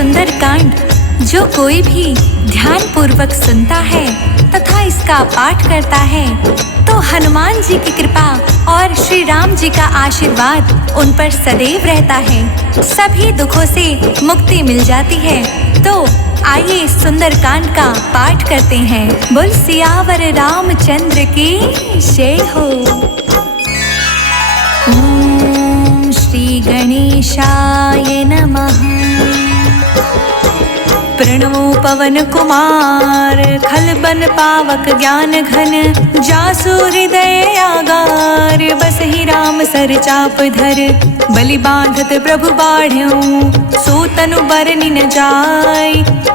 सुंदर कांड जो कोई भी ध्यान पूर्वक सुनता है तथा इसका पाठ करता है तो हनुमान जी की कृपा और श्री राम जी का आशीर्वाद उन पर सदैव रहता है। सभी दुखों से मुक्ति मिल जाती है। तो आइए सुंदर कांड का पाठ करते हैं। बोल सियावर रामचंद्र की जय हो। ओम श्री गणेशाय नमः। प्रणमो पवन कुमार खलबन पावक ज्ञान घन जासु हृदय आगार बसहि राम सर चाप धर बलि बांधत प्रभु बाढ़ऊ सो तनु बरनि न जाय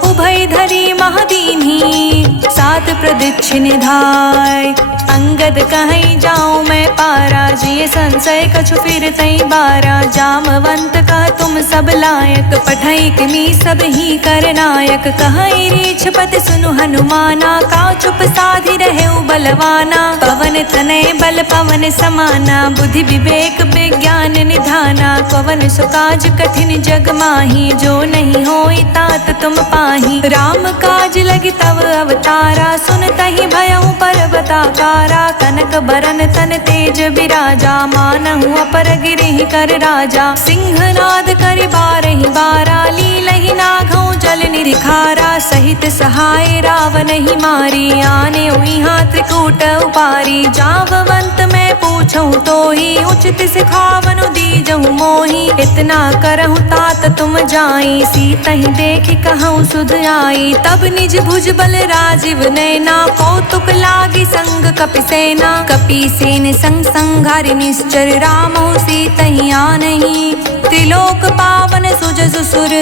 उभय धरी महादीन्ही सात प्रदक्षिण धाय अंगद कहीं जाऊं मैं पारा जिय संशय कछु फिर तई बारा जामवंत का तुम सब लायक पठई किमी सब ही कर नायक कहीं रीछ पति सुनु हनुमाना का चुप साधि रहे बलवाना पवन तनय बल पवन समाना बुद्धि विवेक विज्ञान निधाना पवन सुकाज कठिन जग माही जो नहीं होई तात तुम पाही राम काज लगी तव अवतारा सुन तहि भयउ पर्वताकारा कनक बरन तन तेज बिराजा मानहु अपर गिरिहि कर राजा सिंहनाद करि बारहि बारा लीलहि नाघउ जल निरिखारा सहित सहाय रावण ही मारी आने हुई हाथ कूट उपारी जाववंत मैं पूछूं तो ही उचित सिखावनु दीजहु मोही इतना करहु तात तुम जाई सीता ही देख कहूँ सुध आई तब निज भुज बल राजीव नैना कौतुक लागी संग कपि सेना कपि सेन संग संघारि निश्चर रामो सीता ही आनहि त्रिलोक पावन सुजसु सुर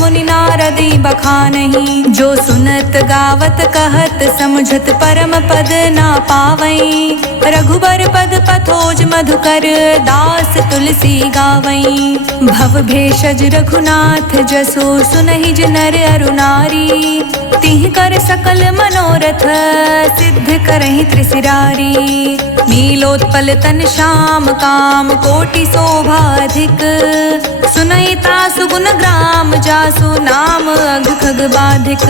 मुनि नारदी बखानहि जो सुनत गावत कहत समझत परम पद ना पावई रघुबर पद पथोज मधुकर दास तुलसी गावई भव भेषज रघुनाथ जसो सुनहि नर अरु नारी तिह कर सकल मनोरथ सिद्ध करहि त्रिशिरारी नीलोत्पल तन श्याम काम कोटि शोभा अधिक सुनैता सुगुन ग्राम जासु नाम अघ खग बाधिक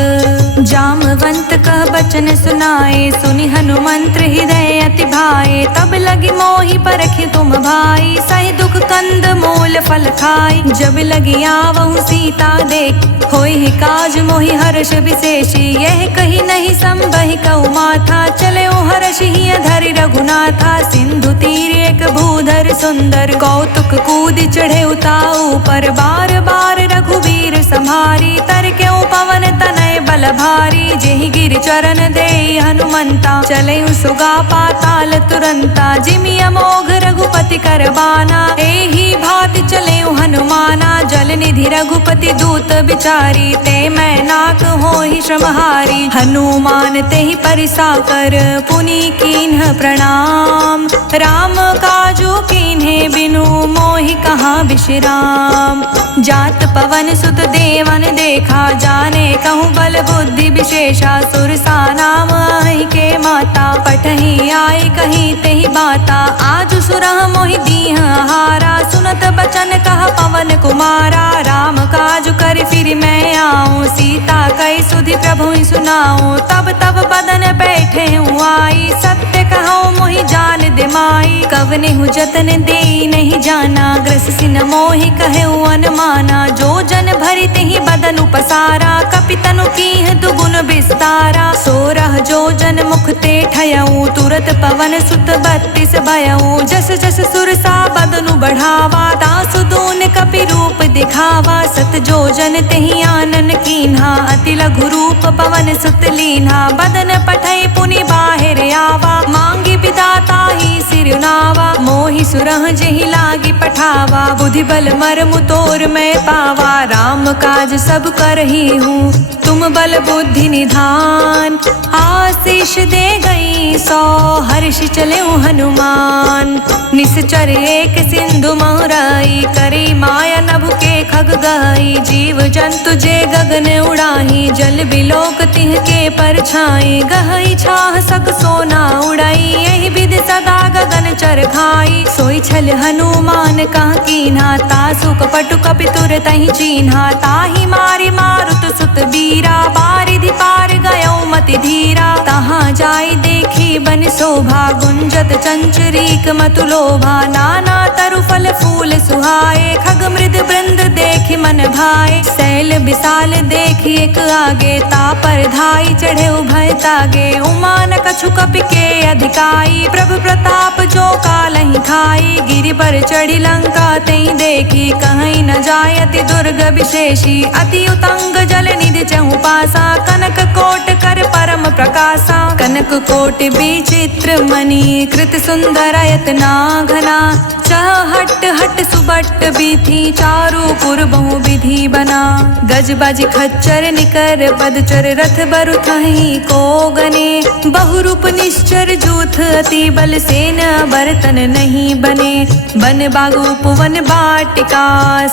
जामवंत कह बचन सुनाए सुनि हनुमंत हृदय अति भाए तब लगी मोहि परखि तुम भाई सहि दुख कंद मूल फल खाई जब लगी आवहु सीता देख होई काज मोहि हर्ष विशेषी यह कही नहीं संबहि कहु माथा चले हर्ष ही धरि रघुनाथा सिंधु तीर एक भूधर सुंदर कौतुक कूद चढ़े उताऊ पर बार बार रघुवीर संहारी तर क्यों पवन तनय बल भारी जेहि गिर चरण दे हनुमंता चले सुगा पाताल तुरंता जिमि अमोघ रघुपति करबाना एहि भाति चले हनुमाना जल निधि रघुपति दूत बिचारी ते मैं नाक होहि श्रमहारी हनुमान तेहि परिसा कर पुनि कीन्ह प्रणाम राम काजू कीन्हे बिनु मोहि कहाँ विश्राम जात पवन सुत देवन देखा जाने कहूँ बल बुद्धि विशेषा सुरसा नाम आई के माता पठही आई कहीं तेहि बाता आज सुरह मोहि दीह हारा सुनत बचन कहा पवन कुमारा राम काज कर फिर मैं आऊँ सीता कई सुधि प्रभु सुनाऊँ तब तब बदन बैठे हूँ आई सत्य कहूँ मोहि जान दिमाई कवने हूँ जतन दे नहीं जाना ग्रस सिन मोहि कहे अनुमाना जो जन भरि तिहि बदन उपसारा कपि तनु कीह दुगुन विस्तारा सोरह जो जन मुख ते ठयऊ तुरत पवन सुत 32 भयऊ जस जस सुरसा बदनु बढ़ावा तासु दून कपि रूप दिखावा सत जो जन तेहि आनन कीन्हा अति लघु रूप पवन सुत लीन्हा बदन पठई पुनि बाहिर आवा मांगी विदाता ही सिरुनावा मोहि सुरह जेहि लागी पठावा बुद्धि बल मर्म तोर मैं पावा राम काज सब करही हूँ तुम बल बुद्धि निधान आशीष दे गई सौ हर्ष चले हनुमान निश्चर एक सिंधु महुराई करी माया नभ के खग गई कही जीव जंतु जे गगन उड़ाही जल बिलोक तिह के परछाई गहई छाह सक सोना उड़ाई यही विधि सदा गगन चर खाई सोई छल हनुमान कह कीन्हा तासु कपटु कपि तुर तहि चीन्हा ताहि मारी मारुत सुत बीरा बारिधि पार गयो मति धीरा तहाँ जाई देखी बन शोभा गुंजत चंचरीक मतु लोभा नाना तरु फल फूल सुहाए खग मृद वृंद देखि मन भाए शैल विशाल देखि एक आगे तापर धाई चढ़े उभय तागे उमा न कछु कपि के अधिकाई प्रभु प्रताप जो कालहि खाई गिरि पर चढ़ी लंका तई देखी कहीं न जाय अति दुर्ग विशेषी अति उतंग जल निधि चहु पासा कनक कोट कर परम प्रकाशा कनक कोटि विचित्र मणि कृत सुंदर यतना घना हट हट सुबट बीथी चारू पुर बहु विधि बना गज बाज खच्चर निकर पदचर रथ बरु थही को गने बहुरूप निश्चर जूथ अति बल सेन बर्तन नहीं बने बन बागूप वन बाटिका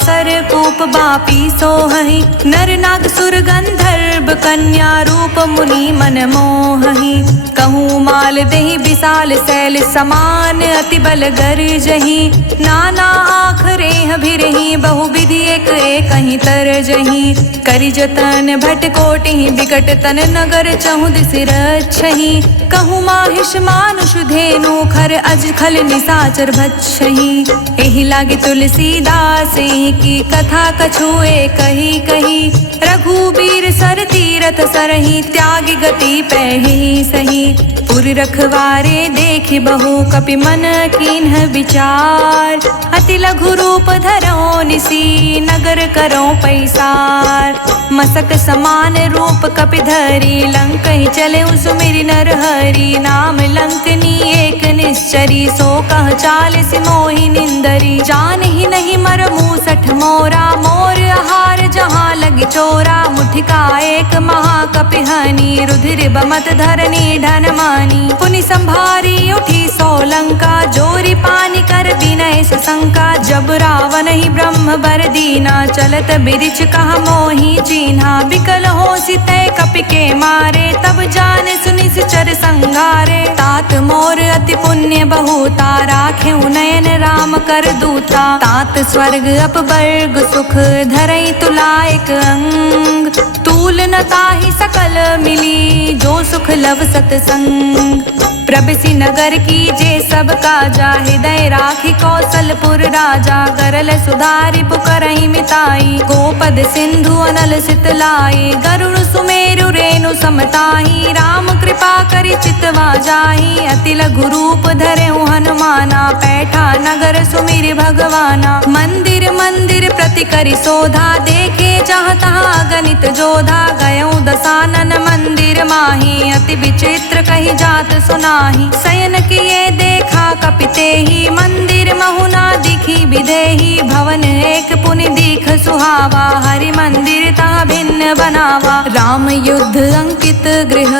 सर कूप बापी सोहहि नर नाग सुर गंधर्व कन्या रूप मुनि मन मोहहि कहूँ माल देहि विशाल शैल समान अति बल गर्जहि नाना आखरे भिरहि बहु विधि एक कहीं तरजहि करि जतन भट कोटि विकट तन नगर चहु दिस रक्षहि कहूँ माहिष मानुष धेनु खर अज खल निसाचर भक्षहि एहि लागे तुलसीदास की कथा कछुए कही कही रघुबीर सर तीरथ सरहि त्यागी गति पैहि सही पुर रखवारे देखि बहु कपि मन कीन्ह विचार अति लघु रूप धरो निसी नगर करो पैसार मसक समान रूप कपि धरी लंक ही चले सुमिरि नर हरि नाम लंकनी एक निश्चरी सो कह चाल सिमोहि निंदरी जान ही नहीं मर मूसठ मोरा मोर आहार जहाँ लगी चोरा मुठिका एक महाकपि हनी रुधिर बमत धरनी ढन मानी पुनि संभारी उठी सोलंका जोरी पानी कर विनय सशंका जब रावण ही ब्रह्म बर दीना चलत बिरिछ कहा मोहि चीन्हा बिकल हो सितय कपि के मारे तब जाने सुनि चर संगारे तात मोर अति पुण्य बहुता राखे नयन राम कर दूता तात स्वर्ग अपवर्ग सुख धरई तुलायक अंग तूल न ताहि सकल मिली जो सुख लव सतसंग प्रभसी नगर की जे सब काजा हृदय राखी कौशलपुर राजा करल सुधारि पुकरहि मिताई गोपद सिंधु अनल सितलाई गरुड़ सुमेरु रेणु समताही राम कृपा करि चितवा जाही अति लघु रूप धरे हनुमाना पैठा नगर सुमिर भगवाना मंदिर मंदिर प्रति करि शोधा देखे जहाँ तहाँ गणित जोधा गयो दसानन मंदिर माही अति विचित्र कही जात सुनाही शयन किए देखा कपिते ही मंदिर महुना दिखी विदेही भवन एक पुनि दीख सुहावा हरि मंदिर ता भिन्न बनावा राम युद्ध अंकित गृह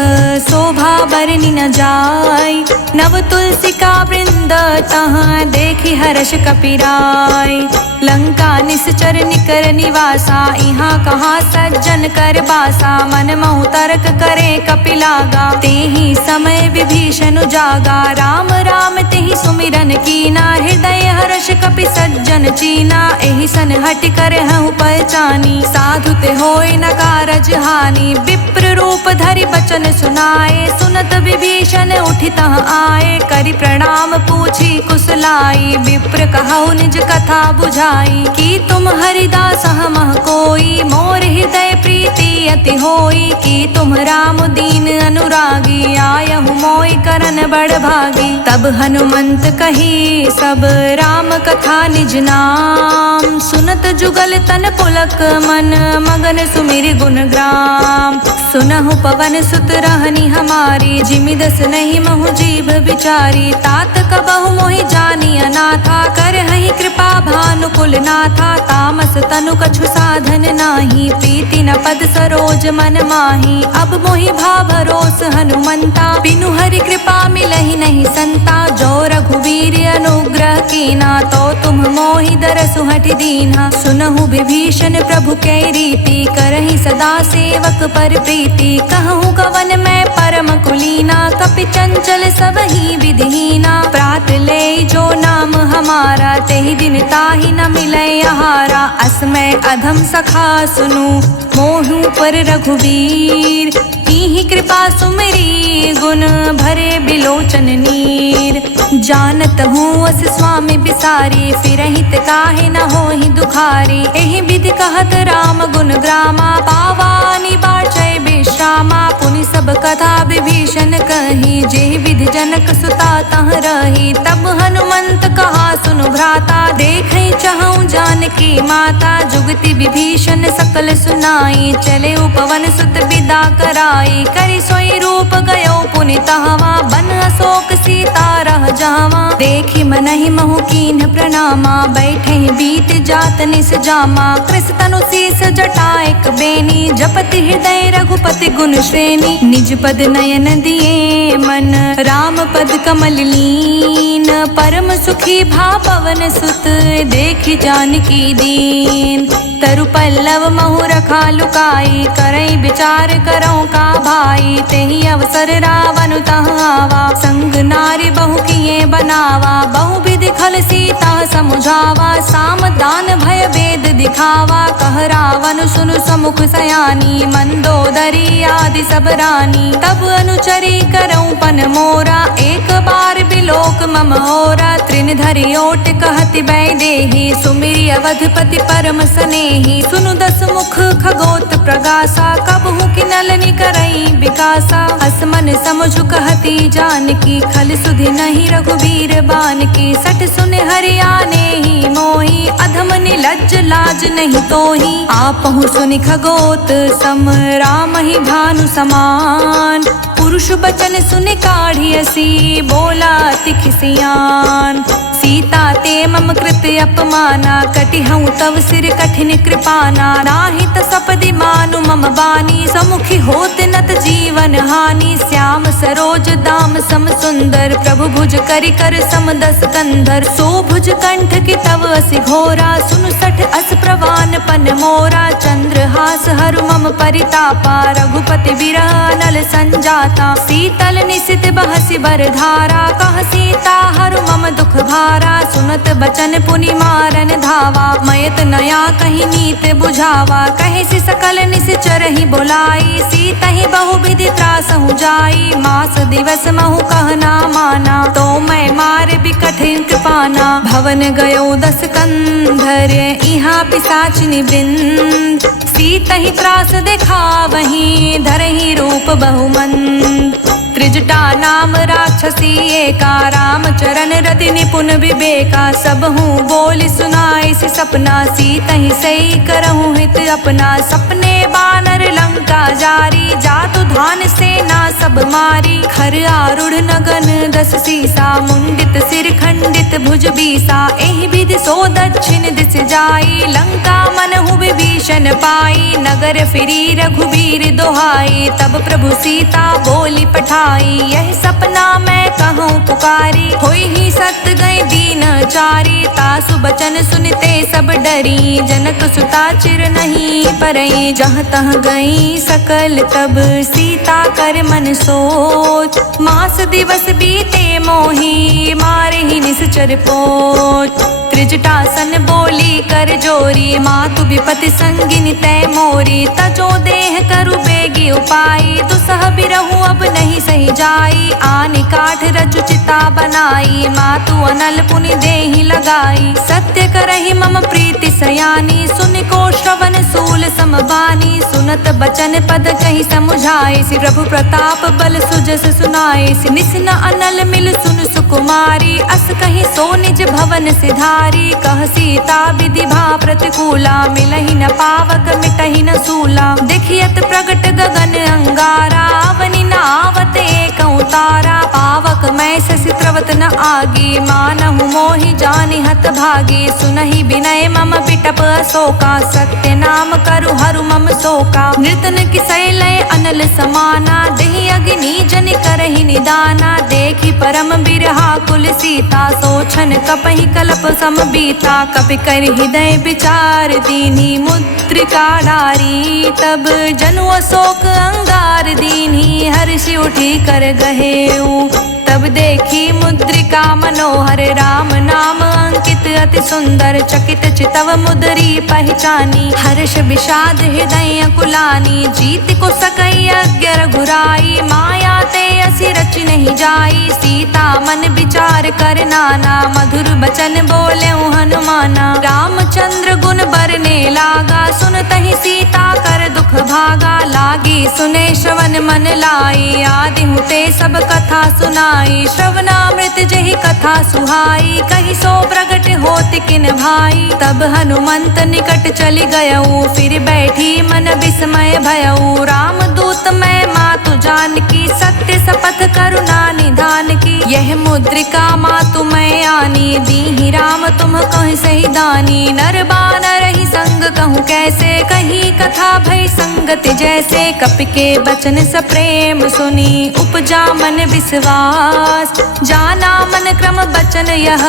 शोभा बरनि न जाय नव तुलसी का वृंद तहाँ देखी हर्ष कपिराय लंका निश्चर निकर निवासा यहाँ कहाँ सज्जन कर बासा मन महु तर्क करे कपिलागा तेहि समय विभीषण जागा राम राम तेहि सुमिरन कीना हृदय हर्ष कपि सज्जन चीना एहि सन हट कर हूँ पहचानी साधु ते होय न कारज हानि विप्र रूप धरि बचन सुनाए सुनत विभीषण उठित आए करि प्रणाम पूछी कुशलाई विप्र कहु निज कथा बुझाई कि तुम हरिदास हमह कोई मोर हृदय प्रीति अति होई कि तुम राम दीन अनुरागी आयहु मोय करन बड़ भागी तब हनुमंत कही सब राम कथा निज नाम सुनत जुगल तन पुलक मन मगन सुमिर गुण ग्राम सुनहु पवन सुत रहनी हमारी जिमिदस नहीं महु जीव विचारी तात कबहु मोहि जानी अनाथा कर हहि कृपा भानुकुल नाथा तामस तनु कछु साधन नाही प्रीति न पद सरो सरोज मन माही। अब मोहि भा भरोस हनुमंता, बिनु हरि कृपा मिलहि नहीं संता। जो रघुवीर अनुग्रह कीना, तो तुम मोहि दरसु हठि दीन्हा। सुनहु विभीषण प्रभु कै रीति, करहि सदा सेवक पर प्रीति। कहूँ कवन मैं परम कुलीना, कपि चंचल सबहि विधिहीना। प्रात ले जो नाम हमारा, तेहि दिन ताहि न मिलै आहारा। असमय अधम सखा सुनु, मोहु पर रघुवीर। कीन्ही कृपा सुमिरी, गुण भरे बिलोचन नीर। जानत हूँ अस स्वामी बिसारी, फिरहित काहे न होहि दुखारी। एहि विधि कहत राम गुण ग्रामा, पावानि बाचै विश्रामा। पुनि सब कथा विभीषण कही, जेहि विधि जनक सुता तह रही। तब हनुमंत कहा सुनु भ्राता, देखै चहु जानकी माता। जुगति विभीषण सकल सुनाई, चले उपवन सुत विदा कराई। करि सोई रूप गयो पुनि तहवा, बन अशोक सीता रह जावा। देखि मनहि महु कीन्ह प्रणामा, बैठे बीत जात निस जामा। कृस तनु शीस जटा एक बेनी, जपति हृदय रघुपति गुण श्रेणी। निज पद नयन दिए मन, राम पद कमल लीन। परम सुखी भा पवन सुत, देखि जानकी दीन। तरु पल्लव महु रखा लुकाई, करई विचार करऊँ का भाई। तेहि अवसर रावण तह आवा, संग नारी बहु किए बनावा। बहु विधि खल सीता समुझावा, साम दान भय वेद दिखावा। कह रावण सुनु समुख सयानी, मंदोदरी आदि सब रानी। तब अनुचरी करऊँ पन मोरा, एक बार बिलोक मम होरा। त्रिन धरि ओट कहति बैदेही, सुमिरि अवधपति परम स्नेही। सुनु दस मुख खगोत प्रगासा, कबहु किनलनि करई विकासा। असमन समझु कहती जानकी, खल सुधि नहीं रघुवीर बानकी। सठ सुन हरियाने ही मोही, अधम निलज्ज लाज नहीं तोही। आपहु सुनि खगोत सम, राम ही भानु समान। पुरुष बचन सुनि काढ़ियसी, बोला अति खिसियान। सीता ते मम कृत अपमाना, कटिहऊँ तव सिर कठिन कृपाना। नाहित सपदि मानु मम बानी, समुखी होत नत जीवन हानि। श्याम सरोज दाम सम सुंदर, प्रभु भुज करि कर सम दस कंधर। सो भुज कंठ की तव असि घोरा, सुनु सठ अस प्रवान पन मोरा। चंद्रहास हरु मम परितापा, रघुपति बिरह नल संजाता। शीतल निशित बहसि बर धारा, कह सीता हरु मम दुख भारा। सुनत बचन पुनि मारन धावा, मयत नया कही नीत बुझावा। कहे सि सकल निश्चर ही बुलाई, सीता ही बहु विधि त्रासहु जाई। मास दिवस महु कहना माना, तो मैं मार बिकठिन कृपाना। भवन गयो दस कंधर, इहाँ पिशाचिनी वृंद। सीता ही त्रास दिखावहीं, धरहि रूप बहुमंद। त्रिजटा नाम राक्षसी एका, राम चरण रति निपुण विवेका। सब हूँ बोल सुनाए से सपना, सीता ही सही करहूँ हित अपना। सपने बानर लंका जारी, जातु धान सेना सब मारी। खर आरूढ़ नगन दस सीसा, मुंडित सिर खंडित भुज बीसा। एहि विधि सो दक्षिण दिस जाई, लंका मनहु विभीषण पाई। नगर फिरी रघुवीर दोहाई, तब प्रभु सीता बोली पठाई। यह सपना मैं कहूँ पुकारी, होई ही सत गए दीन चारी। तासु बचन सुनते सब डरी, जनक सुता चिर नहीं परई। जहाँ तह गई सकल तब, सीता कर मन सोच। मास दिवस बीते मोही, मारे ही निश्चर पोच। त्रिजटासन बोली कर जोरी, मातु विपति संगिनी तय मोरी। तजो देह करु बेगी उपाई, दुसह बिरहु अब नहीं सही जाई। आनि काठ रचु चिता बनाई, मातु अनल पुनि देहि लगाई। सत्य करहि मम प्रीति सयानी, सुनि को श्रवण सूल समबानी। सुनत बचन पद कहि समुझ समझाए सि प्रभु प्रताप बल सुजस सुनाए सि निस न अनल मिल सुन सुकुमारी अस कहीं सो निज भवन सिधारी कह सीता विधि भा प्रतिकूला मिलहि न पावक मिटहि न सूला देखियत प्रगट गगन अंगारा अवनि न आवत एक उतारा पावक मैं शशि त्रवत न आगी मानहु मोहि जानि हत भागी सुनहि विनय मम बिटप अशोका सत्य नाम करु हरु मम शोका नृतन किसै लय अनल समाना देहि अग्नि जनि करहि निदाना देखि परम बिरहा कुल सीता सोछन कपहि कल्प सम बीता कपि कर हृदय विचार दीन्ही मुद्रिका डारी तब जनु अशोक अंगार दीन्ही हर्षि उठी कर गहेऊ तब देखी मुद्रिका मनोहर राम नाम अंकित अति सुंदर चकित चितव मुद्री पहचानी हर्ष विषाद हृदय कुलानी जीत को सकई अज्ञ रघुराई माया ते असि रच नहीं जाई सीता मन विचार कर नाना मधुर बचन बोले हनुमाना रामचंद्र गुण बरने लागा सुनतहि सीता कर दुख भागा लागी सुने श्रवण मन लाई आदि हुते सब कथा सुनाई श्रवणामृत जहि कथा सुहाई कहि सो प्रगट होत किन भाई तब हनुमंत निकट चली गयऊ फिर बैठी मन विस्मय भयऊ राम दूत मैं मातु जानकी सत्य शपथ करुणा निधान की यह मुद्रिका मातु मैं आनी दीहि राम तुम कह सही दानी नर बानर ही संग कहूँ कैसे कहीं कथा भई संगत जैसे कपि के बचन सप्रेम सुनी उपजा मन विश्वास जाना मन क्रम बचन यह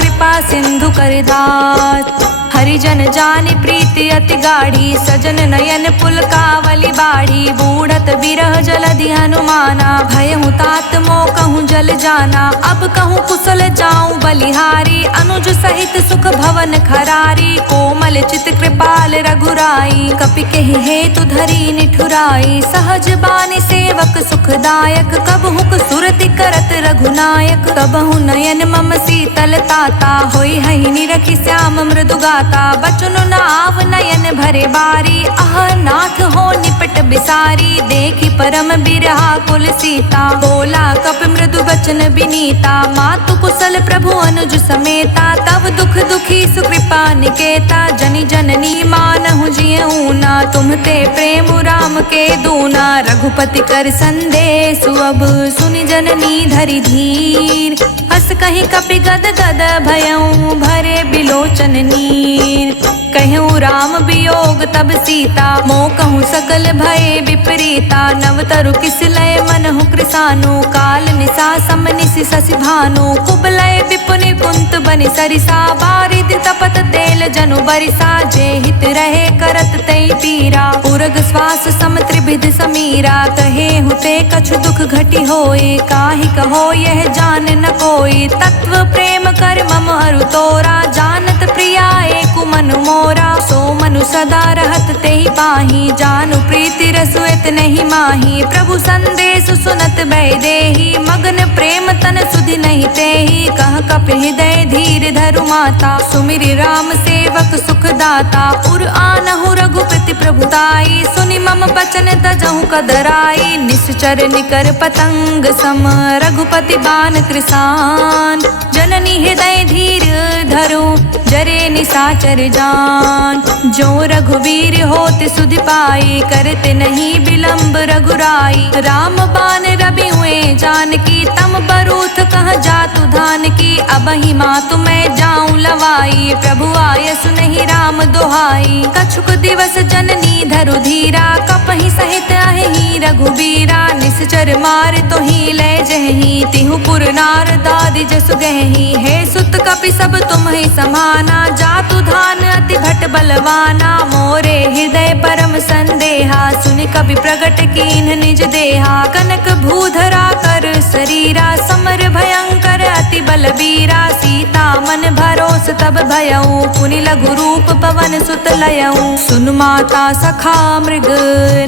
कृपा सिंधु कर दास हरिजन जानि प्रीति अति गाढ़ी सजन नयन पुलकावली बाढ़ी बूढ़त बिरह जलधि हनुमाना भयहु तात मोह कहूँ जल जाना अब कहूँ कुशल जाऊं बलिहारी अनुज सहित सुख भवन खरारी कोमल चित कृपाल रघुराई कपि केहि हेतु धरी निठुराई सहज बानी सेवक सुखदायक कबहुक सुरति करत रघुनायक कबहु नयन मम शीतल ताता होई हहि निरखि श्याम मृदु गाता बचनु नाव नयन भरे बारी आह नाथ हो निपट बिसारी देखि परम बिरहा कुल सीता बोला कप मृदु बचन बिनीता मातु कुशल प्रभु अनुज समेता तब दुख दुखी सुकृपा निकेता जनि जननी मानहु जियऊ ना तुमते प्रेम राम के दूना रघुपति कर संदेशु अब सुनि जननी धरि धीर हस कहीं कपि गद गद भयऊ भरे बिलोचन नीर कहूँ राम वियोग तब सीता मोह कहूँ सकल भय विपरीता नवतरु किस लय मनहु कृसानु काल निशा समनिसि शशि भानु कुबलय विपुनि कुंत बनि सरिसा बारिद तपत तेल जनु बरिसा जे हित रहे करत तई पीरा उरग श्वास सम त्रिभिद समीरा कहे हुते कछु दुख घटी होए काहि कहो यह जान न कोई तत्व प्रेम कर मम हरु तोरा जानत प्रिया एक मन मोरा सो मनु सदा रहत तेहि पाही जानु प्रीति रसुएत नहीं माही प्रभु संदेश सुनत भय देहि मगन प्रेम तन सुधि नहीं तेहि कह कपि हृदय धीर धरु माता सुमिरि राम सेवक सुख दाता उर आनहु रघुपति प्रभुताई सुनि मम बचन तजहु कदराई निश्चर निकर पतंग सम रघुपति बान कृसान जननी हृदय धीर धरु जरे निशाचर जान जो रघुवीर होत सुधि पाई करते नहीं विलंब रघुराई राम बान रवि हुए जानकी तम बरूथ कह जातु धान की अब ही मातु मैं जाऊं लवाई प्रभु आय सुनहि राम दोहाई कछुक दिवस जननी धरु धीरा कपहि सहित अहि रघुबीरा निश्चर मार तो ही ले जहि तिहु पुर नार दादि जसु गहि हे सुत कपि सब तुम ही समाना जातु धान अति भट बलवाना मोरे हृदय परम संदेहा सुनि कवि प्रगट कीन्ह निज देहा कनक भूधरा कर शरीरा समर भयंकर अति बलबीरा सीता मन भरोस तब भयऊ पुनि लघु रूप पवन सुत लयऊ सुन माता सखा मृग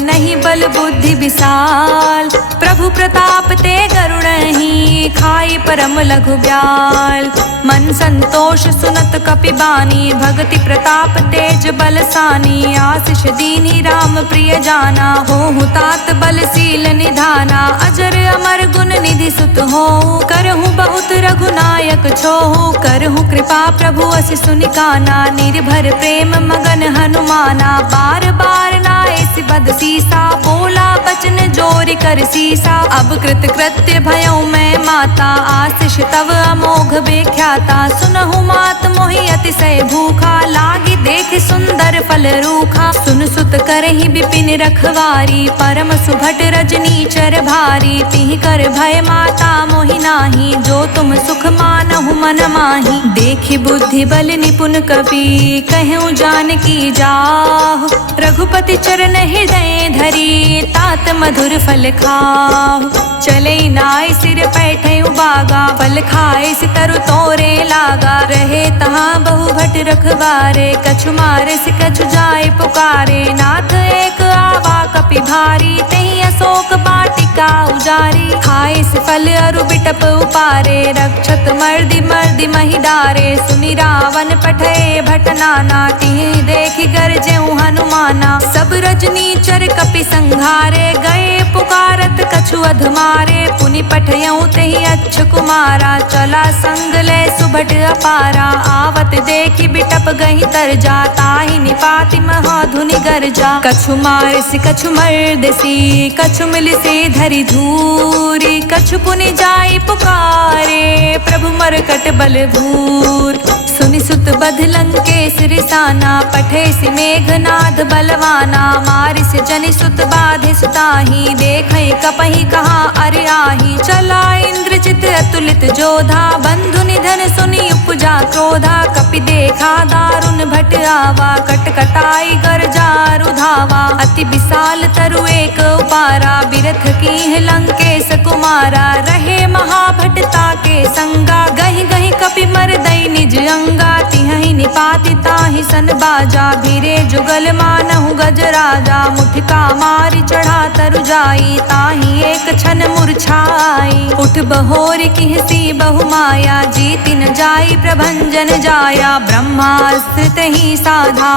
नहीं बल बुद्धि विशाल प्रभु प्रताप ते गरुड़हि खाई परम लघु ब्याल मन संतोष सुनत कपि कपि बानी, भगति प्रताप तेज बलसानी, आशीष दीनी राम प्रिय जाना, होहु तात बलशील निधाना, अजर अमर गुण निधि सुत होहु, करहु बहुत रघुनायक छोहु, करहु कृपा प्रभु अस सुनिकाना, निर्भर प्रेम मगन हनुमाना, बार बार नाए बद सीसा, बोला बचन जोरि कर सीसा, अब कृत कृत्य भयउ मैं माता, आशीष तव अमोघ बेख्याता, सुनहु मात मोहि अतिशय भूखा, लागी देख सुंदर फल रूखा, सुन सुत करहि विपिन रखवारी, परम सुभट रजनी चर भारी, तिहि कर भय माता मोहि नाही, जो तुम सुख मानहु मन माही, देखि बुद्धि बल निपुण कपि, कहूँ जानकी जाहु, रघुपति चरण हृदय धरी, तात मधुर फल खाहु, चले नाय सिर पैठे उबागा, फल खाए सितरु तोरे लागा, रहे तहाँ बहु भट रखवारे, कछु मारे से कछु जाए पुकारे, नाथ एक आवा कपि भारी, तही अशोक बाटिका उजारी, खाए से फल अरु बिटप उपारे, रक्षत मर्दि मर्दि महि डारे, सुनि रावण पठे भट नाना, तिहि देखि गरजेउ हनुमाना, सब रजनी चर कपि संघारे, गए पुकारत कछु अधमारे, पुनि पठयउ तेहि अच्छ कुमारा, चला संग ले सुभट अपारा, आवत देखि बिटप गहि तरजा, ताहि निपाति महाधुनि गरजा, कछु मारसि कछु मर्दसी, कछु मिलिसि धरि धूरी, कछु पुनि जाई पुकारे, प्रभु मरकट बल भूर, सुनि सुत बध लंकेश रिसाना, पठे सि मेघनाद बलवाना, मारिस जनि सुत बाधे सुताही, देखै कपहि कहाँ अरे आही, चला इंद्रजित अतुलित जोधा, बंधु निधन सुनि उपजा क्रोधा, कपि देखा दारुण भट आवा, कटकटाई गरजा रुधावा, अति विशाल तरु एक उपारा, बिरथ कीन्ह लंकेश कुमारा, रहे महाभटता के संगा, गहि गहि कपि मरदई निज अंगा, तिहि निपाति ताहि सन बाजा, भीरे जुगल मानहु गजराजा, मुठिका मारि चढ़ा तरु जाई, ताहि एक क्षण मूर्छाई, उठ बहोरि किहसी बहु माया, जीति न जाई प्रभंजन जाया, ब्रह्मास्त्र तहि साधा,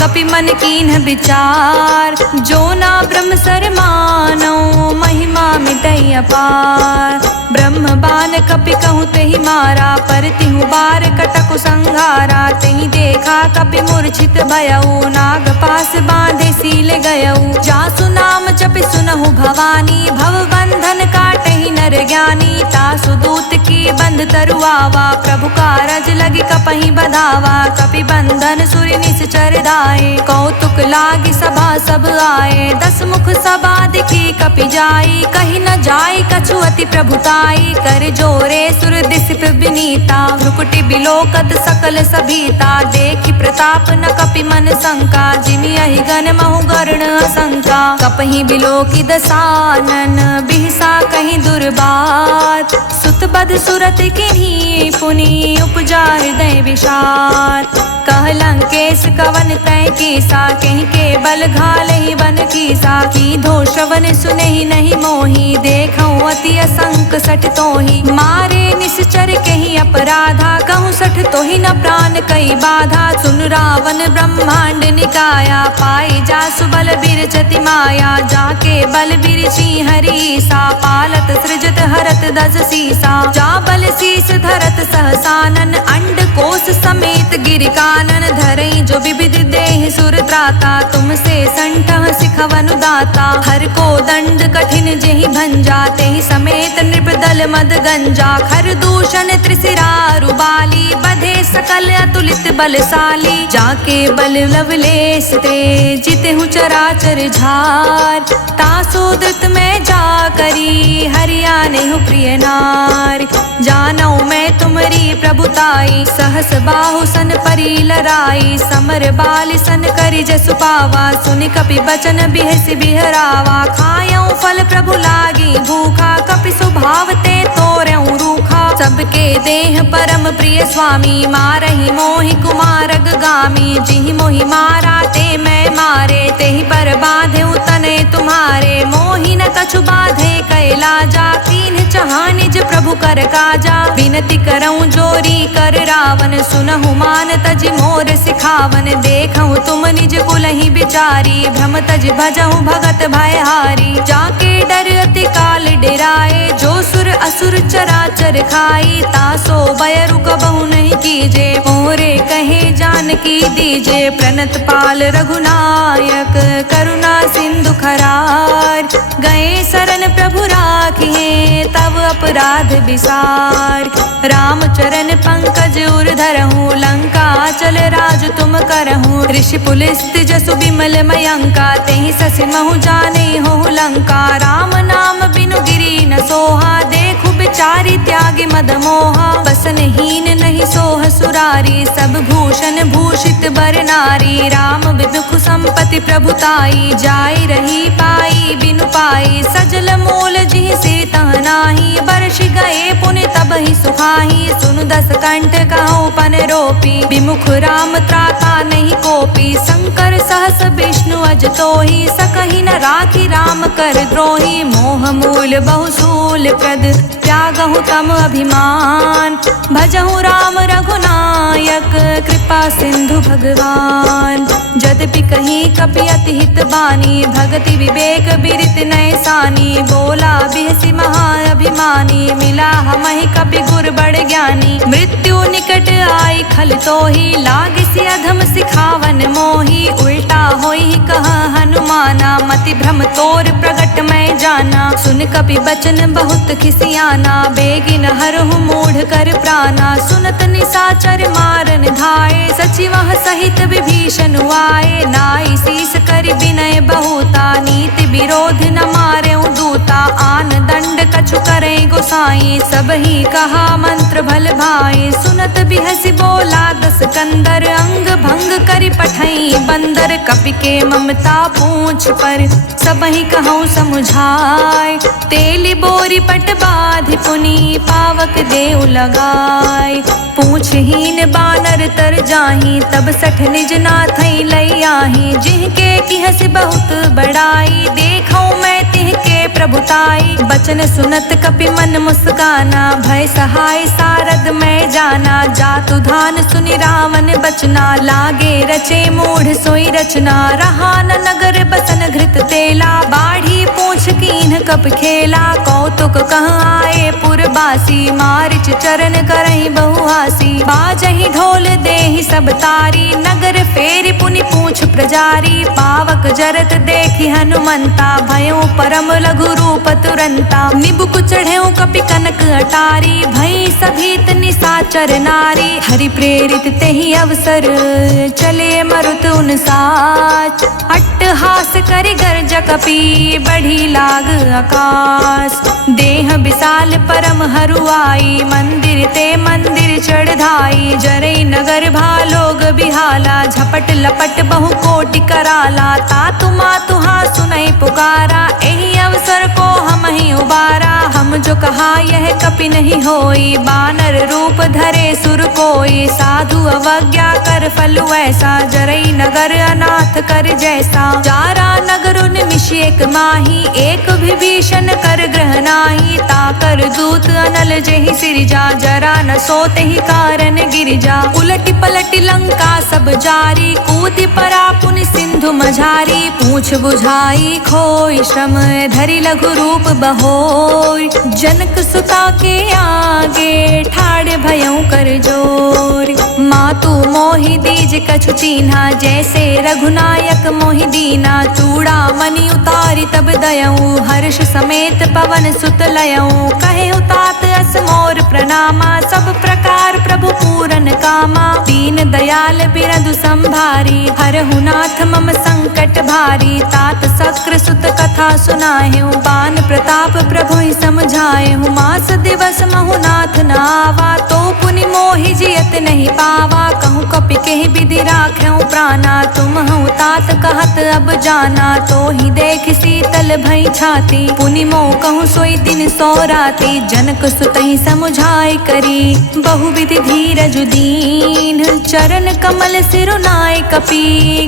कपि मन कीन्ह विचार, जो ना ब्रह्म सर मानो, महिमा मिटई अपार, ब्रह्म बान कपि कहूँ तेहि मारा, पर तिहु बार कटकु संघारा, तेहि देखा कपि मूर्छित भयउ, नाग पास बांधे सील गयउ, जासु नाम जपि सुनहु भवानी, भव बंधन काटहि नर ज्ञानी, तासु दूत की बंध तरुआवा, प्रभु कारज लगी कपहि बधावा, कपि बंधन सुरि निश्चर दाए, कौतुक लागी सभा सब आए, दस मुख सभा दिखी कपि जाई, कहि न जाई कछु अति प्रभुताई, कर जोरे सुर दिस विनीता, भ्रुकुटि बिलोकत सकल सभीता, देखि प्रताप न कपि मन शंका, जिमि अहि गण महु गरुण असंका, कपहि बिलोकि दसानन, बिहसा कहि दुर्बात, सुत बध सुरत किन्ही, पुनि उपजा हृदय विषाद, कह लंकेश कवन तय कीसा, कहीं के बल घालहि बन कीसा, की धो श्रवण सुनहि नहीं मोही, देखऊँ अति असंक सठ तोहि, मारे निश्चर कहीं अपराधा, कहूँ सठ तोहि न प्राण कई बाधा, सुन रावण ब्रह्मांड निकाया, पाई जासु बल बिरचति माया, जाके बल बिरची हरीसा, पालत सृजत हरत दस सीसा, जा बल शीस धरत सहसानन, अंड कोश समेत गिर कानन, धरई जो विविध देह सुर त्राता, तुमसे संठह सिखवनु दाता, हर को दंड कठिन जेहि भंजा, तेहि समेत नृपदल मद गंजा, खर दूषण त्रिशिरा रुबाली, बधे सकल अतुलित बलशाली, जाके बल लवलेश ते जितहु चराचर झार, तासो द्रुत में जा करी, हरियानेहु प्रिय नार, जानौ मैं तुमरी प्रभुताई, सहस बाहु सन परी लराई, समर बाल सन करि जसु पावा, सुनि कपि बचन बिहसि बिहरावा, खायऊ फल प्रभु लागी भूखा, कपि स्वभाव ते तोरऊ रूखा, सबके देह परम प्रिय स्वामी, मारहि मोहि कुमारग गामी, जिहि मोहि मारा ते मैं मारे, तेहि पर बाधेउ तने तुम्हारे, मोहि न कछु बाधे कैला जा, कीन्ह चहा निज प्रभु प्रभु कर काजा। विनती करऊं जोरी कर रावण, सुनहु मान तज मोर सिखावन। देखऊं तुम निज कुलहि बिचारी, भ्रम तज भजहु भगत भयहारी। जाके डर अति काल डेराए, जो सुर असुर चराचर खाई। तासो भय रुक बहु नहीं कीजे, मोरे कहे जानकी दीजे। प्रणत पाल रघुनायक, करुणा सिंधु खरार। गए शरण प्रभु राखिए, तब अपराध विसार। राम चरण पंकज उर धरहूँ, लंका चल राज तुम करहूँ। ऋषि पुलिस्त जसु बिमल मयंका, तेहि ससि महु जाने हो लंका। राम नाम बिनु गिरि न सोहा, देखु बिचारी त्यागी मद मोहा। बसनहीन नहीं सोह सुरारी, सब भूषण भूषित बर नारी। राम विमुख संपत्ति प्रभुताई, जाय रही पाई बिनु पाई। सजल मूल जिहि से तह नाही, बरष गए पुनि तब ही सुखाही। सुनु दस कंठ कहूँ पन रोपी, विमुख राम त्राता नहीं कोपी। शंकर सहस विष्णु अज तोहि, सकहि न राखी राम कर द्रोही। मोह मूल बहुसूल प्रद, त्यागहु तम अभिमान। भजहु राम रघुनायक, कृपा सिंधु भगवान। यद्यपि कहीं कपि अति हित बानी, भगति विवेक बिरित नय सानी। बोला बिहसि महा अभिमानी, मिला हमहि कपि गुर बड़ ज्ञानी। मृत्यु निकट आई खल तोहि, लागिसि अधम सिखावन मोहि। उल्टा होई कह हनुमाना, मति भ्रम तोर प्रगट मैं जाना। सुन कपि बचन बहुत खिसियाना, बेगिन हरहु मूढ़ कर प्राणा। सुनत निशाचर मारन धाये, सचिवह सहित विभीषण आए। नाई शीस करि विनय बहुता, नीति विरोध न मारे दूता। आन दंड कछु करे गोसाई, सब ही कहा मंत्र भल भाई। सुनत बिहसि बोला दस कंदर, अंग भंग करि पठई बंदर। कपि के ममता पूछ पर, सब ही कहूँ समुझाय। तेली बोरी पट बाधि पुनि, पावक देव लगाय। पूछहीन बानर तर जाही, तब सठ निज नाथई लई आही। जिनके किहसि बहुत बड़ाई, देखऊं मैं तिहके प्रभुताई। बचन सुनत कपि मन मुस्काना, भय सहाय सारद मैं जाना। जातु धान सुनि रावण बचना, लागे रचे मूढ़ सोई रचना। रहा न नगर बसन घृत तेला, बाढ़ी पूछ कीन्ह कप खेला। कौतुक कह आए पुरबासी, मारिच चरण करहि बहुहासी। बाजहि ढोल देहि सब तारी, नगर फेरि पुनि पूछ प्रजारी। पावक जरत देखि हनुमंता, भयो परम लघु रूप तुरंता। निबुक चढ़ेऊ कपि कनक अटारी, भई सभीत निशाचर नारी। हरि प्रेरित तेहि अवसर, चले मरुत उन साच। अट्टहास करि गर्ज कपि, बढ़ी लाग आकाश। देह विशाल परम हरुआई, मंदिर ते मंदिर चढ़ाई। जरई नगर भालोग बिहाला, झपट लपट बहु कोटि कराला। तातु मातुहा सुनई पुकारा, एहि अवसर को हम ही उबारा। हम जो कहा यह कपि नहीं होई, बानर रूप धरे सुर कोई। साधु अवज्ञा कर फल ऐसा, जरई नगर अनाथ कर जैसा। जारा नगर निमिष एक माही, एक विभीषण कर ग्रह नाही। ताकर दूत अनल जेहि सिरजा, जरा न सोते ही कारण गिरिजा। उलटि पलटि लंका सब जारी, कूदि परा पुनि सिंधु मझारी। पूछ बुझाई खोई श्रम, धरि लघु रूप बहोर। जनक सुता के आगे, ठाड़ भयउ कर जोर। मातु मोहि दीज कछु चीन्हा, जैसे रघुनायक मोहि दीना। चूड़ा मणि उतारी तब दयऊ, हर्ष समेत पवन सुत लयऊ। कहे तात अस मोर प्रणामा, सब प्रकार प्रभु पूरन कामा। दीन दयाल बिरदु संभारी, हरहु नाथ मम संकट भारी। तात शक्र सुत कथा सुनाएहु, बान प्रताप प्रभु ही समझाएहु। मास दिवस महु नाथ न आवा, तो पुनि मोहि जियत नहीं पावा। कहूँ कपि केहि विधि राखेउ प्राणा, तुम हूँ तात कहत अब जाना। तो ही देख शीतल भई छाती, पुनि मोह कहूँ सोई दिन सो राती। जनक सुतहि समुझाई करी, बहुविधि धीरज दीन। चरण कमल सिरुनाय कपि,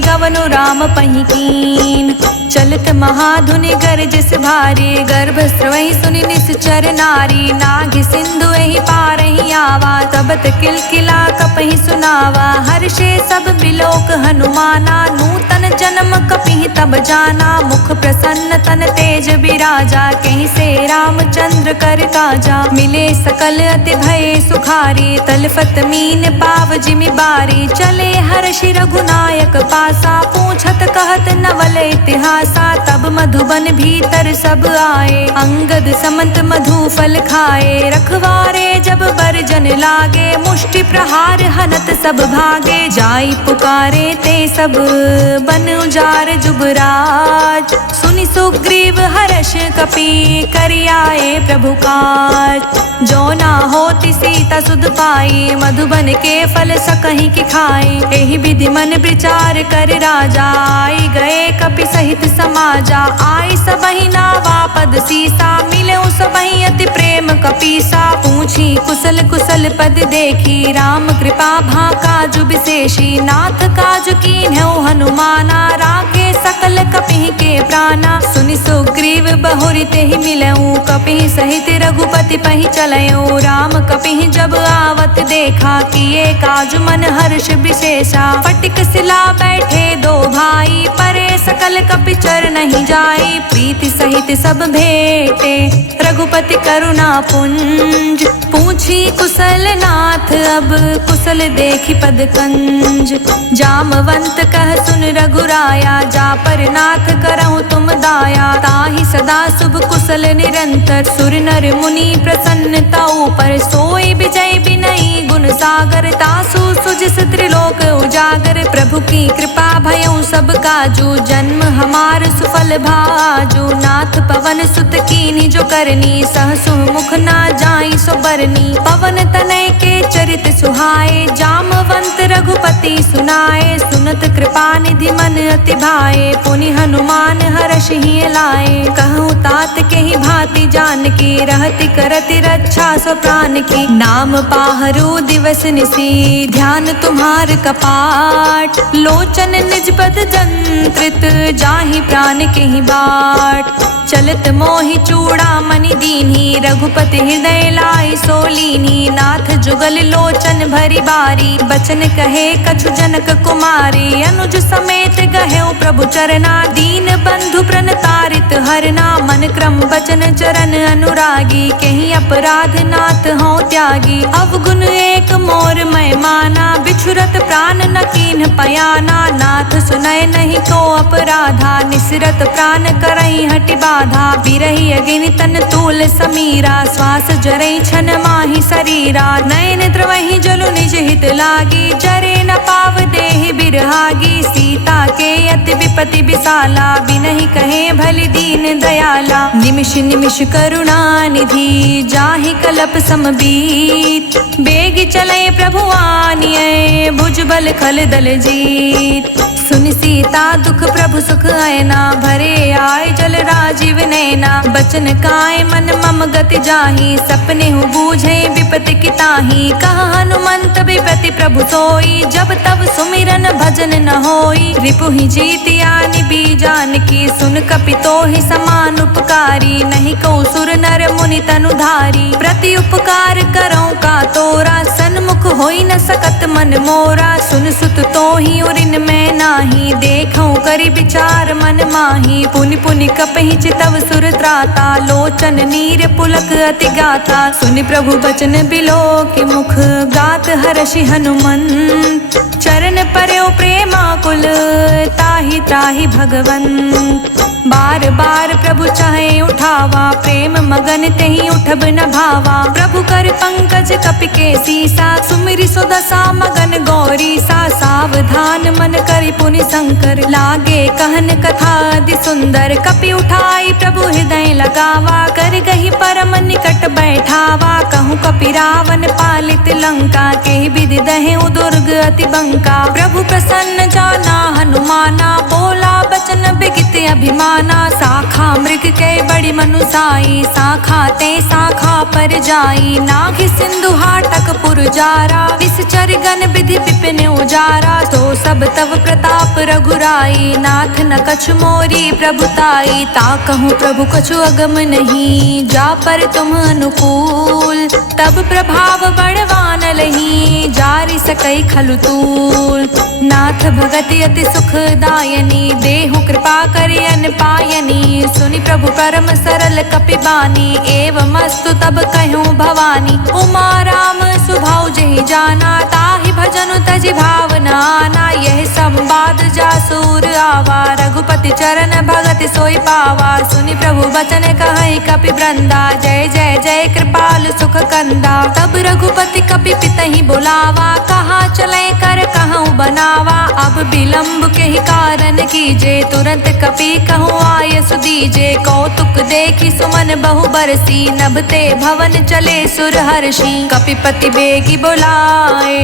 गवनु राम पहि कीन। चलत महाधुनि गरजस भारी, गर्भ स्रवहि सुनि निश्चर नारी। नाग सिंधु एहि पारहि आवा, तबत किलकिला कपहि सुनावा। हर्षे सब बिलोक हनुमाना, नूतन जन्म कपिहि तब जाना। मुख प्रसन्न तन तेज बिराजा, कहीं से रामचंद्र कर काजा। मिले सकल अति भय सुखारी, तलफत मीन पाव जिमि बारी। चले हर्षि रघुनायक पासा, पूछत कहत नवल इतिहासा। तब मधुबन भीतर सब आए, अंगद समंत मधु फल खाए। रखवारे जब बरजन लागे, मुष्टि प्रहार हनत सब भागे। जाई पुकारे ते सब बन उजार जुबराज, सुनि सुग्रीव हर्ष कपि करि आए प्रभु काज। जो ना होती सीता सुध पाई, मधुबन के फल सकहि कि खाई। एहि विधि मन विचार कर राजा, आई गए कपि सहित समाजा। आई सबहि नावा पद सीसा, मिले सबहि अति प्रेम कपीसा। पूछी कुशल कुशल पद देखी, राम कृपा भा काजु विशेषी। नाथ काजु कीन्हउ हनुमाना, राखे सकल कपिहि के प्राणा। सुनि सुग्रीव बहुरि तेहि मिलऊ, कपिहि सहित रघुपति पहि चलऊ। राम कपिहि जब आवत देखा, किए काजु मन हर्ष विशेषा। फटिक सिला बैठे दो भाई, परे सकल कपि चर नहीं जाई। प्रीति सहित सब भेटे, रघुपति करुणा पुंज। पूछी कुशल नाथ अब, कुशल देखी पद कंज। जामवंत कह सुन रघुराया, जा पर नाथ करहु तुम दाया। ताहि सदा शुभ कुशल निरंतर, सुर नर मुनि प्रसन्नता ऊपर। सोई विजय बिनई गुण सागर, तासु सुजिस त्रिलोक उजागर। प्रभु की कृपा भयउ सब काजू, जन्म हमार सुफल भाजू। नाथ पवन सुत कीन्ही जो करनी, सहसु मुख ना जाई सो बरनी। पवन तनय के चरित सुहाए, जामवंत रघुपति सुनाए। सुनत कृपा निधि मन अति भाए, पुनि हनुमान हर्षहि लाए। कहूँ तात के ही भांति जान की, रहति करति रक्षा सो प्राण की। नाम पाहरु दिवस निसी, ध्यान तुम्हार कपाट। लोचन निज पद जंत्रित, जाहि प्राण के ही बाट। चलत मोहि चूड़ा मणि दीन्ही, रघुपति हृदय लाई सोलीनी। नाथ जुगल लोचन भरी बारी, बचन कहे कछु जनक कुमारी। अनुज समेत गहेउ प्रभु चरना, दीन बंधु प्रणतारित हरना। मन क्रम बचन चरण अनुरागी, कहीं अपराध नाथ हो त्यागी। अवगुण एक मोर मैं माना, बिछुरत प्राण न कीन्ह पयाना। नाथ सुनय नहीं को अपराधा, निसरत प्राण करहि हटि बाधा। बिरहि अगिनि तन तूल समीरा, श्वास जरई छन माहि शरीरा। नयन द्रवहि जलु निज हित लागी, जरे न पाव देहि बिरहागी। सीता के अति विपति विशाला, बिनहि कहे भलि दीन दयाला। निमिष निमिष करुणा निधि, जाहि कलप समबीत। बेग चले प्रभु आनिए, भुजबल खल दल जीत। सुनि सीता दुख प्रभु सुख आयना, भरे आय जल राजीव नैना। बचन काय मन मम गति जाहि, सपने हु बूझे विपति की ताहि। कहा हनुमंत विपति प्रभु सोई, जब तब सुमिरन भजन न होई। रिपुहि जीतिया निबी जानकी, सुन कपि तोहि समान उपकारी। नहीं को सुर नर मुनि तनुधारी, प्रति उपकार करौ का तोरा। सन्मुख होई न सकत मन मोरा, सुन सुत तोहि उरिन में नाही। देखौ करि विचार मन माही, पुनि पुनि कपहि चितव सुर त्राता। लोचन नीर पुलक अति गाथा, सुनि प्रभु बचन बिलोकि मुख। गात हर्षि हनुमंत, चरण पर्यो प्रेमाकुल। ताहि त्राहि भगवंत, बार बार प्रभु चाहे उठावा। प्रेम मगन तेहि उठब न भावा। प्रभु कर पंकज कपि के सीसा, सुमिरि सो दशा मगन गौरी सा। सावधान मन करि पुनि शंकर, लागे कहन कथा अति सुंदर। कपि उठाई प्रभु हृदय लगावा, कर गहि परम निकट बैठावा। कहूँ कपि रावण पालित लंका, के विधि दहेउ दुर्ग अति बंका। प्रभु प्रसन्न जाना हनुमाना, बोला बचन गित अभिमाना। शाखा मृग के बड़ी मनुसाई, शाखा ते शाखा पर जाई। नाग सिंधु हाटक पुरजारा, निश्चर गण विधि विपिन उजारा। तो सब तव प्रताप रघुराई, नाथ न कछु मोरी प्रभुताई। ताकहु प्रभु कछु अगम नहीं, जा पर तुम अनुकूल। तब प्रभाव बड़वान लही, जारि सकई खलु तूल। नाथ भगति अति सुखदायनी, देहु कृपा करि अन पायनी। सुनि प्रभु परम सरल कपिबानी, एवमस्तु तब कहूँ भवानी। उमा राम सुभाउ जेहि जाना, ताहि भजनु तजि भावना आना। यह संवाद जासूर आवा, रघुपति चरण भगति सोई पावा। सुनि प्रभु बचन कहई कपि वृंदा, जय जय जय कृपाल सुख कंदा। तब रघुपति कपि पितहि बुलावा, कहाँ चले कर कहूँ बनावा। अब विलम्ब के ही कारण कीजे, तुरंत कपि कहूँ आय सुदीजे। कौतुक देखी सुमन बहु बरसी, नभते भवन चले सुर हर्षि। कपिपति बेगी बुलाए,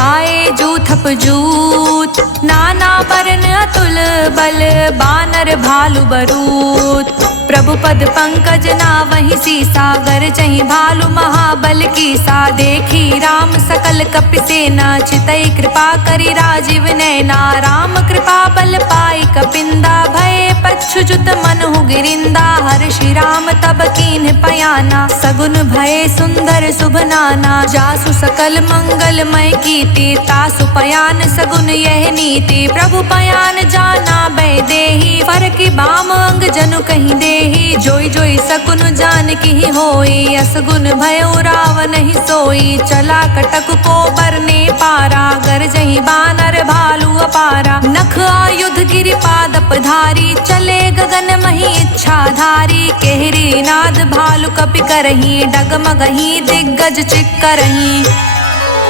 आए जूथप जूत। नाना बरन अतुल बल, बानर भालु बरूत। प्रभु पद पंकज नावहि सीसा, गरजहि भालु महाबल कीसा। देखी राम सकल कपि सेना, चितई कृपा करि राजीव नैना। राम कृपा बल पाई कपिंदा, भय पच्छुजुत मनहु गिरिंदा। हर्षि राम तब कीन्ह पयाना, सगुन भय सुंदर शुभ नाना। जासु सकल मंगलमय कीर्ति, तासु पयान सगुन यह नीति। प्रभु पयान जाना बै देहि, फरकि बाम अंग जनु कहीं देहि। जोई जोई सकुन जान की होई, असगुन भयो रावण ही सोई। चला कटक को बरने पारा, गरजहि बानर भालु अपारा। नख आयुध गिरि पादप धारी, चले गगन मही इच्छाधारी। केहरी नाद भालु कपि करही, डगमगही दिग्गज चिक्करही।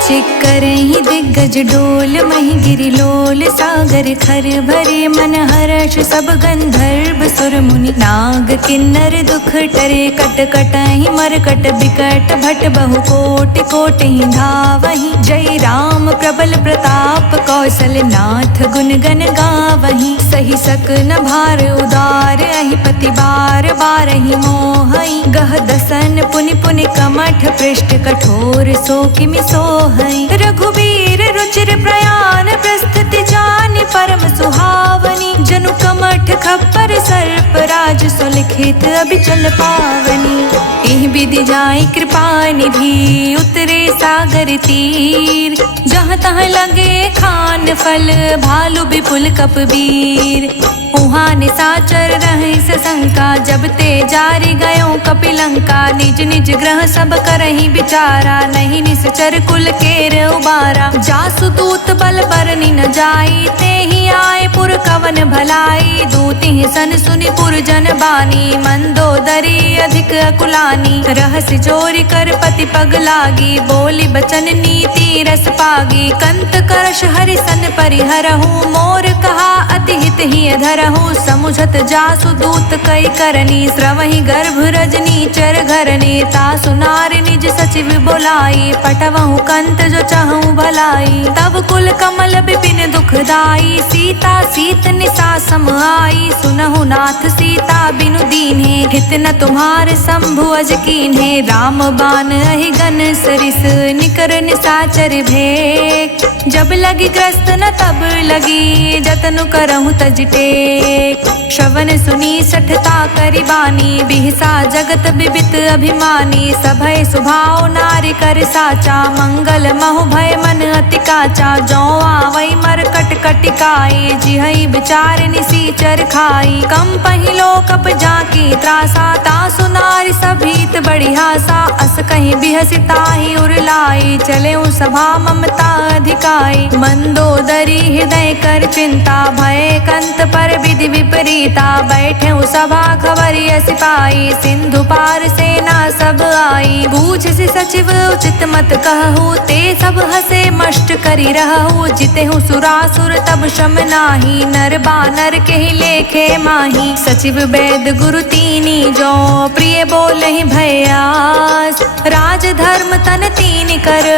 चिक्करहि दिग्गज डोल, मही गिरि लोल। सागर खर भरे मन हर्ष, सब गंधर्व सुर मुनि। नाग किन्नर दुख टरे, कट कटहि मरकट बिकट। भट बहु कोटि कोटि धावहि, जय राम प्रबल प्रताप। कौशल नाथ गुण गण गावहि, सही सकन भार उदार। अहिपति बार बारहि मोहई, गह दसन पुनि पुनि कमठ। पृष्ठ कठोर सो किमि सोहई। रघुबीर रुचिर प्रयाण, प्रस्तुति जानि परम सुहावनी। जनु कमठ खप्पर सर्प राज, सुलिखित अभिचल पावनी। एहि विधि जाई कृपा निधि, उतरे सागर तीर। जहाँ तहाँ लगे खान फल, भालु विपुल कपबीर। उहाँ निशाचर रहे सशंका, जब ते जारि गयो कपिलंका। निज निज ग्रह सब करहि विचारा, नहीं निश्चर कुल केर उबारा। जासु दूत बल बरनि न जाई, तेहि आए पुर कवन भलाई। दूति सन सुनि पुर जन बानी, मंदोदरी अधिक अकुलानी। रहस्य चोरी कर पति पग लागी, बोली बचन नीति रस पागी। कंत करश हरि सन परिहरहु, मोर कहा अति हित ही धरहु। समुझत जासु दूत कई करनी, स्रवहि गर्भ रजनी चर घरनी। तासु नारि निज सचिव बोलाई, पटवहु कंत जो चाहूं भलाई। तब कुल कमल विपिन दुखदाई, सीता सीत निसा सम आई। सुनहु नाथ सीता बिनु दीन्हे, हित न तुम्हार शंभु अज कीन्हे। राम बान अहि गन सरिस, निकर निसाचर भेक। जब लगी ग्रस्त न तब लगी, जतनु करहु तज टेक। श्रवण सुनी सठता करि बानी, बिहसा जगत बिबित अभिमानी। सभय सुभाव नारि कर साचा, मंगल महु भय मन अति काचा। जौ आवै मरकट कटिकाई, जिहै विचार निसीचर खाई। कम पहिलो कप जाकी त्रासा, तासु नारि सभीत बड़ी हासा। अस कहीं बिहसिताहि उरलाई, चले सभा ममता अधिकाई। मंदोदरी हृदय कर चिंता, भय कंत पर विधि विपरीता। बैठे सभा खबरिय सिपाही, सिंधु पार सेना सब आई। बूझ सचिव उचित मत कहूँ, ते सब हसे मष्ट करी रहूँ। जितेहु सुरासुर तब शम नाही, नर बानर नर के ही लेखे माही। सचिव वैद गुरु तीनी जो प्रिय बोलहि भयास। राज धर्म तन तीन कर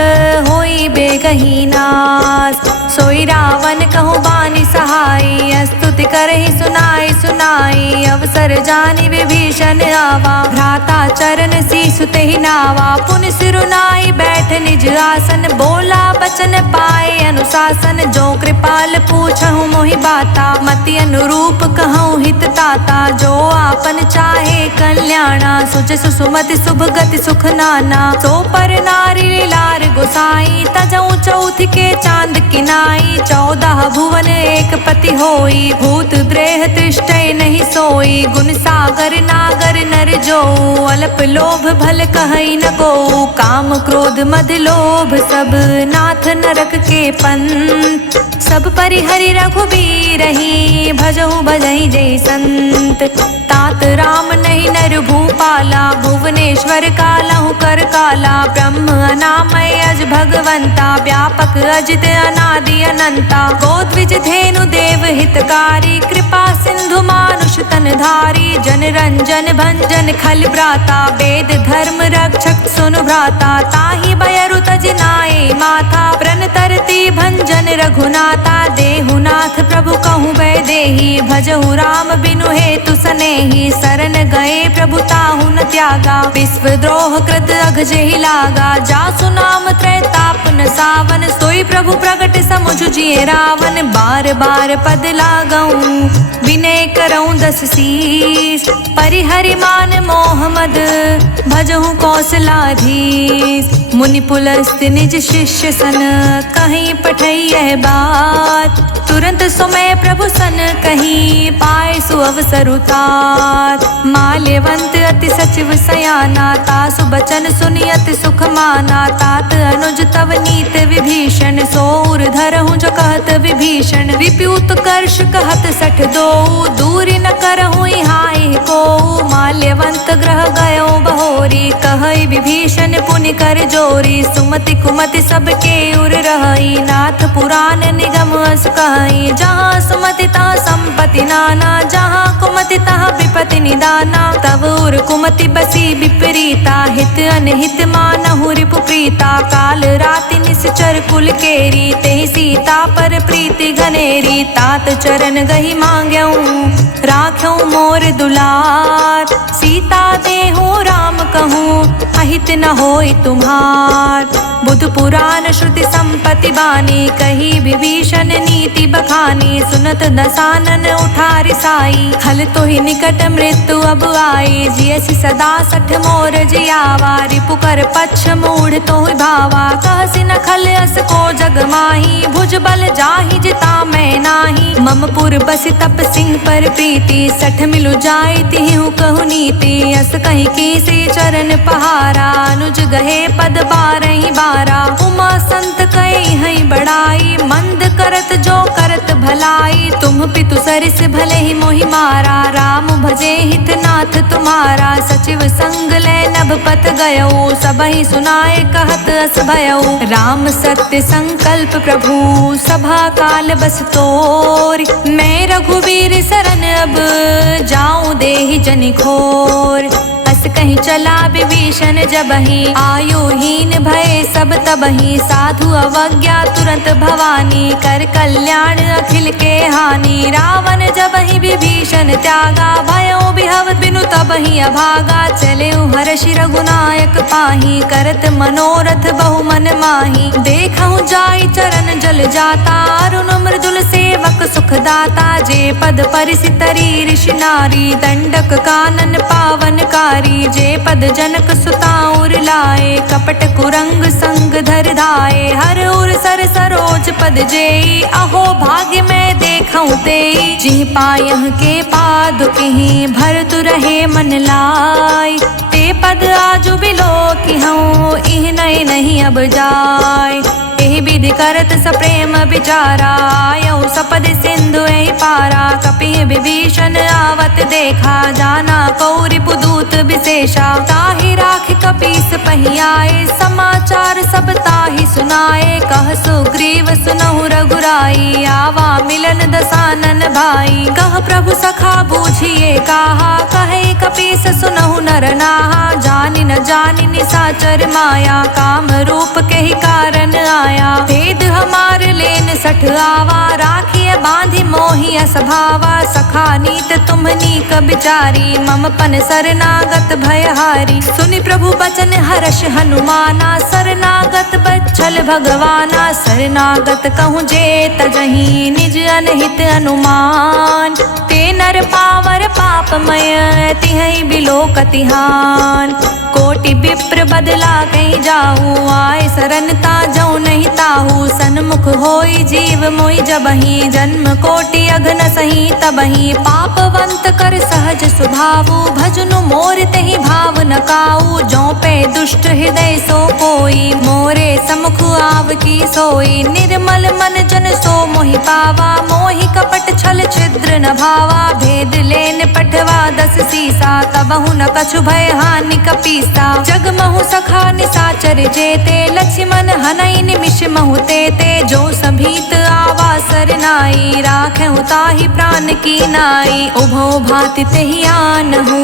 होई बेगही नास। सोई रावण कहूँ बानी सहाई स्तुति करहि सुनाई सुनाई। अवसर जानि विभीषण आवा भ्राता चरण सीसु तेहि नावा। पुनि सिरुनाई बैठ निज आसन बोला बचन पाए अनुशासन। जो कृपाल पूछहु मोहि बाता मति अनुरूप कहूँ हित ताता। जो आपन चाहे कल्याणा सुजसु सुमति शुभ गति सुख नाना। सो पर नारी लार गोसाई तजऊ चौथ के चांद किनाई। 14 भुवन एक पति होई भूत द्रेह तृष्टय नहीं सोई। गुण सागर नागर नर जो अल्प लोभ भल कहई न को। काम क्रोध मद लोभ सब नाथ नरक के पंथ। सब परिहरि रघुबीर ही भजहु भजहि जय संत। तात राम नहीं नर भूपाला भुवनेश्वर कालहु कर काला। ब्रह्म अनामय अज भगवंता व्यापक अजित अनादि अनंता। गोद्विज धेनु देव हितकारी कृपा सिंधु मानुष तन धारी। जन रंजन भंजन खल भ्राता वेद धर्म रक्षक सुनु भ्राता। ताहि बयरु तज नाये माथा प्रण तरती भंजन रघुनाथा। देहुनाथ प्रभु कहूँ वैदेही भजहु राम बिनु हेतु सनेही। शरण गए प्रभु ताहु न त्यागा विश्व द्रोह कृत अघ जेहि लागा। जासु नाम त्रैताप न सावन सोई प्रभु प्रगट समुझ जिए रावण। बार बार पद लागऊं विनय करऊं 10 शीस। परिहरि मान मोह मद भजहु कौशलाधीश। मुनि पुलस्त निज शिष्य सन कहीं पठई यह बात। तुरंत समय प्रभु सन कहीं पाए सु अवसर उतात। माल्यवंत अति सचिव सयाना तासु बचन सुनि अति सुख माना। तात अनुज तव नीत विभीषण सोर धरहु जो कहत विभीषण। विप्यूत कर्ष कहत 62 दूरी न करहु हाय को। माल्यवंत ग्रह गयो बहोरी कहई विभीषण पुनि कर जोरी। सुमति कुमति सबके उर रहई नाथ पुराण निगम अस कहई। जहाँ सुमति तहाँ संपत्ति नाना जहाँ कुमति तहाँ विपत्ति निदाना। तब उर कुमति बसी विपरीता हित अनहित मानहु रिपु प्रीता। काल राति निश्चर कुल केरी तेहि सीता पर प्रीति घनेरी। तात चरण गही मांग्यऊं राख्यऊं मोर दुलार। सीता देहु राम कहूँ अहित न होई तुम्हार। बुध पुराण श्रुति संपत्ति बानी कही विभीषण नीति बखानी। सुनत दसानन उठारि साई खल तो ही निकट मृत्यु अब आई। जियसि सदा 60 मोर जियावा रिपु कर पक्ष मूढ़ तो भावा। कहसि न खल अस को जग माही भुज बल जाहि जिता मैं नाही। मम पुर बसि तप सिंह पर प्रीति 60 मिलु जाई तिहु कहु नीति। अस कहीं की से चरण पहारा अनुज गहे पद 12 बारा। उमा संत कई हई बड़ाई मंद करत जो करत भलाई। तुम पितु सरिस भले ही मोहि मारा राम भजे हित नाथ तुम्हारा। सचिव संग ले नभ पत गयो सबहि सुनाए कहत अस भयो। राम सत्य संकल्प प्रभु सभा काल बस तोरि। मैं रघुवीर शरण अब जाऊं देहि जनि घोर। अस कहीं चला विभीषण जबहि आयुहीन भय सब तबहि। साधु अवज्ञा तुरंत भवानी कर कल्याण अखिल के हानि। रावण जबहि विभीषण त्यागा भयो बिहव बिनु तबहि अभागा। चले हर्षि रघुनायक पाही करत मनोरथ बहु मन माही। देखहु जाई चरण जल जाता अरुण मृदुल सेवक सुख दाता। जे पद परिसि तरी ऋषि नारी दंडक कानन पावन कारी। जे पद जनक सुताउर लाए कपट कुरंग संग धर धाए। हर उर सर सरोज पद जेई अहो भाग्य में देखऊं तेई। जिह पायह के पादुकहि भरतु रहे मन लाई। ते पद आजु बिलो कि हूँ इह नहीं अब जाय। एहि विधि करत सप्रेम विचारा, आयऊ सपद सिंधु एहि पारा। कपिहि विभीषण आवत देखा, जाना कौरि पुदूत विशेषा। ताहि राख कपीस पहियाए, समाचार सब ताहि सुनाए। कह सुग्रीव सुनहु रघुराई, आवा मिलन दसानन भाई। कह प्रभु सखा बूझिए काहा, कहे कपीस सुनहु नर नाहा। जानि न जानि निसाचर माया, काम रूप के ही कारण आया। भेद हमार लेन सठ आवा, राखिए बांधि मोहि असभावा। सखा नीत तुम्हनी क बिचारी, मम पन शरणागत भयहारी। सुनि प्रभु बचन हर्ष हनुमाना, शरणागत बच्छल भगवाना। शरणागत कहूँ जे तजहि, निज अनहित अनुमान। ते नर पावर पापमय, तिहै बिलोकतिहान। कोटि विप्र बदला कहीं जाऊँ, आए शरण ताजऊ नहीं ताहू। सन्मुख होई जीव मोहि जबहि, जन्म कोटि अघन सही तबहि। पापवंत कर सहज स्वभावु, भजनु मोर तेहि भाव न काऊ। जो पे दुष्ट हृदय सो कोई, मोरे समुख आव की सोई। निर्मल मन जन सो मोहि पावा, मोहि कपट छल छिद्र न भावा। भेद लेन पठवा दस सीसा, तबहु न कछु भय हानि कपीसा। जग महु सखा निसाचर जेते, लक्ष्मण हनई निमिष महु तेते। जो सभीत आवा सरनाई, राखें ताहि प्राण की नाई। उभौ भाति तेहि आनहु,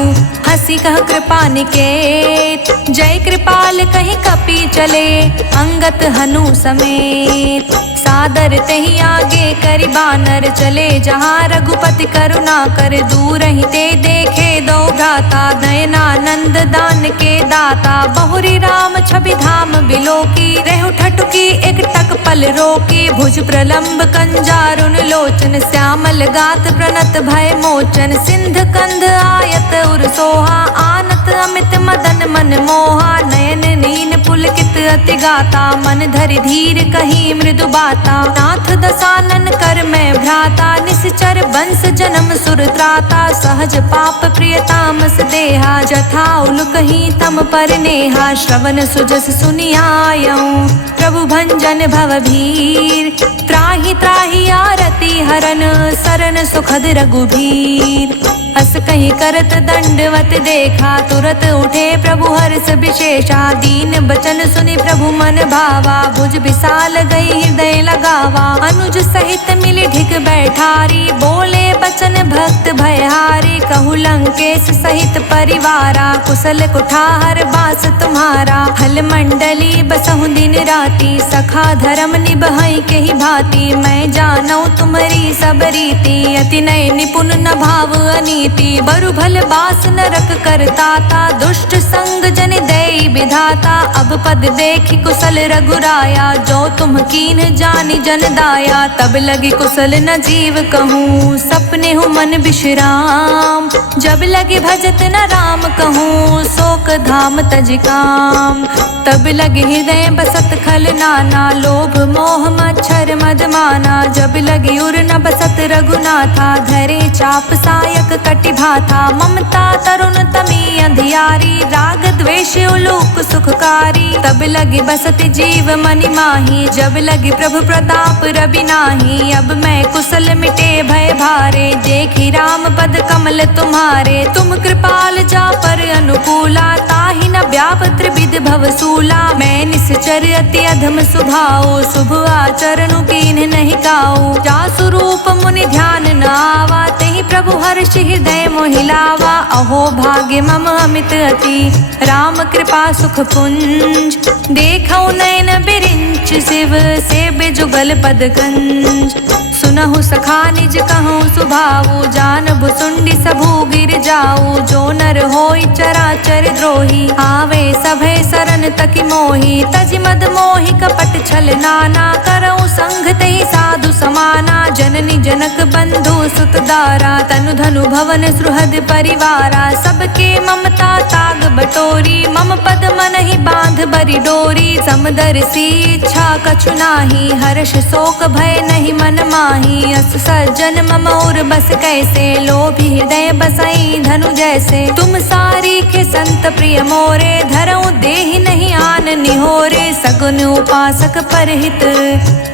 हंसी कह कृपा निकेत। जय कृपाल कहि कपि चले, अंगत हनु समेत। सादर तेहि आगे करि बानर चले, जहाँ रघुपति करुणा कर। दूर ही ते देखे दो भ्राता, नयनानंद दान के दाता। बहुरी राम छवि धाम बिलोकी, रेहु ठठुकी एक टक पल रोकी। भुज प्रलंब कंजारुन लोचन, श्यामल गात प्रणत भय मोचन। सिंध कंध आयत उर सोहा, आनत अमित मदन मन मोहा। नयन नीन पुलकित अति गाता, मन धरि धीर कही मृदु बाता। नाथ दसानन कर मैं भ्राता, निश्चर वंश जन्म सुर त्राता। सहज पाप प्रिय तामस देहा, जथा उलुक ही तम पर नेहा। श्रवण सुजस सुनियायऊँ, प्रभु भंजन भव भीर। त्राहि त्राहि आरती हरन, सरन सुखद रघुबीर। अस कहीं करत दंडवत देखा, तुरत उठे प्रभु हर्ष विशेषा। दीन बचन सुनि प्रभु मन भावा, भुज विशाल गई हृदय लगावा। अनुज सहित मिली ढिग बैठारी, बोले बचन भक्त भयहारी। कहु लंकेश सहित परिवारा, कुशल कुठार बास तुम्हारा। हल मंडली बसहु दिन राति, सखा धर्म निबहै के ही भांति। मैं जानऊ तुम्हारी सब रीति, अति नय निपुण न भाव अनीति। बरु भल बास नरक करताता, दुष्ट संग जन देई विधाता। अब पद देखि कुशल रघुराया, जो तुम कीन जानि जन दाया। तब लगी कुशल न जीव कहूँ, सपने हूँ मन विश्राम। जब लगे भजत न राम कहूँ, शोक धाम तज काम। तब लगे हृदय बसत खल नाना, लोभ मोह मच्छर मद माना। जब लगे उर न बसत रघुनाथा, धरे चाप सायक कटि भाथा। ममता तरुण तमी अंधियारी, राग द्वेष उलूक सुखकारी। तब लगे बसत जीव मनि माही, जब लगे प्रभु प्रताप रवि नाही। अब मैं कुशल मिटे भय भारे, देखी राम पद कमल तुम्हारे। तुम कृपाल जा पर अनुकूला, ताहि न व्याप त्रिविध भवसूला। मैं निश्चर अति अधम सुभाओ, शुभ आचरणु कीन्ह नहीं काऊ। जासु रूप मुनि ध्यान न आवा, तेहि प्रभु हर्ष हृदय मोहि लावा। अहो भाग्य मम अमित अति, राम कृपा सुख पुंज। देखौ नयन बिरिंच शिव, सेबे जुगल पद गंज। सुनहु सखा निज कहूँ सुभाऊ, जान भुसुंडी सबू गिर जाऊ। जो नर होई चराचर द्रोही, आवे सभय सरन तकि मोही। तजि मद मोहि कपट छल नाना, करऊँ संग तेहि साधु समाना। जननी जनक बंधु सुत दारा, तनु धनु भवन सुहृद परिवारा। सबके ममता ताग बटोरी, मम पद मन ही बांध बरी डोरी। समदर्शी इच्छा कछु नाही, हर्ष शोक भय नहीं मन माही। अस सज्जन मम और बस कैसे, लोभी हृदय बसाई धनु जैसे। तुम सारी के संत प्रिय मोरे, धरऊ देहि नहीं आन निहोरे। सगुन उपासक परहित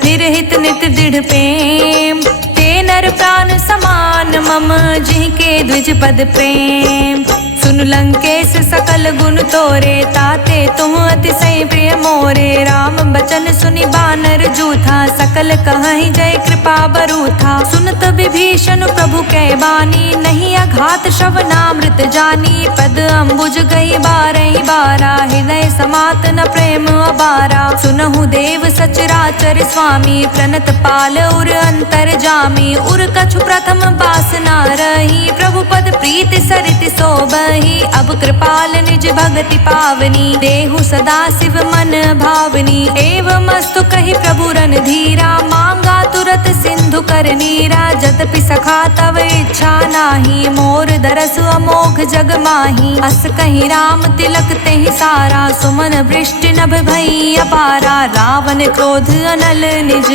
निरहित नित दृढ़ प्रेम, ते नर प्राण समान मम जिनके द्विज पद प्रेम। सुन लंकेश सकल गुण तोरे, ताते तुम अतिशय प्रिय मोरे। राम बचन सुनि बानर जूथा, सकल कहहि जय कृपा बरूथा। सुनत विभीषण प्रभु कै बानी, नहीं अघात श्रवणामृत जानी। पद अम्बुज गई बारहि बारा, हृदय समात न प्रेम अबारा। सुनहु देव सचराचर स्वामी, प्रणत पाल उर अंतर जामी। उर कछु प्रथम बासना रही, प्रभु पद प्रीति सरित सोबहि। अब कृपाल निज भगति पावनी, देहु सदा शिव मन भावनी। एवं अस्तु कहि प्रभु रणधीरा, मांगा तुरत सिंधु कर नीरा। जतपि सखा तव इच्छा नाही, मोर दरस अमोघ जग माही। अस कहि राम तिलक तेहि सारा, सुमन वृष्टि नभ भई अपारा। रावण क्रोध अनल निज,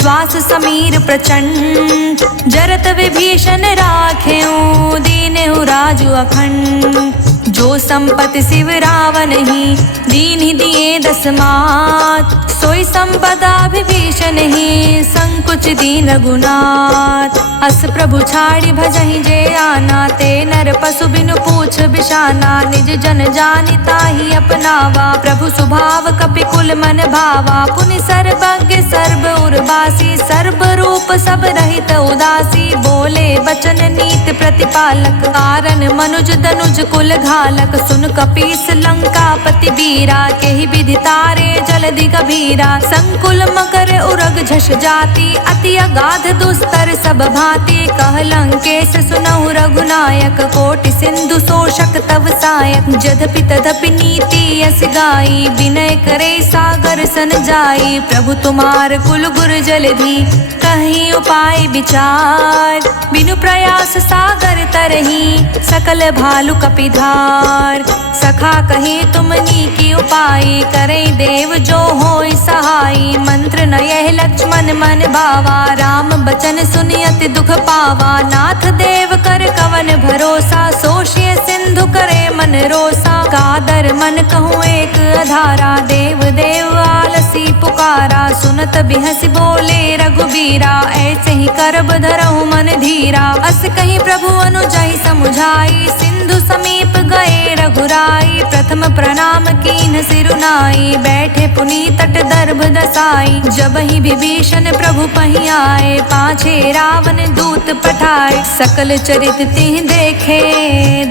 श्वास समीर प्रचंड। जरत विभीषण राखेऊ, दीनेहु राजु अखंड। जो संपत्ति शिव रावण ही, दीन्हि दिए दस मात। सोई संपदा विभीषण ही, संकुच दीन रघुनाथ। अस प्रभु छाड़ी भजहि जे आना, ते नर पशु बिनु पूछ बिशाना। निज जन जानि ताहि अपनावा, प्रभु स्वभाव कपिकुल मन भावा। पुनि सर्वज्ञ सर्व उर्वासी, सर्व रूप सब रहित उदासी। बोले बचन नीत प्रतिपालक, कारण मनुज दनुज कुल घालक। सुन कपीस लंकापति वीरा, केहि विधि तारे जलधि गभीरा। संकुल मकर उरग झष जाति, अति अगाध दुस्तर सब भांति। कह लंकेश सुनहु रघुनायक, कोटि सिंधु शोषक तव सायक। जधपि तदपि नीति यस गाई, विनय करे सागर सन जाई। प्रभु तुम्हार कुल गुर जलधि, कहीं उपाय विचार। बिनु प्रयास सागर तरही, सकल भालु कपिधार। सखा कही तुमनी की उपाय, करे देव जो होय सहाय। मंत्र न यह लक्ष्मण मन भावा, राम बचन सुनि अति दुख पावा। नाथ देव कर कवन भरोसा, सोषिय सिंधु करे मन रोसा। कादर मन कहूँ एक अधारा, देव देव आलसी पुकारा। सुनत बिहसि बोले रघुबीरा, ऐसे ही करब धरहु मन धीरा। अस कहीं प्रभु अनुजहि समुझाई, सिंधु समीप गए रघुराई। प्रथम प्रणाम कीन सिरुनाई, बैठे पुनि तट दर्भ दसाई। जब ही विभीषण प्रभु पहि आए, पाछे रावण दूत पठाए। सकल चरित तिह देखे,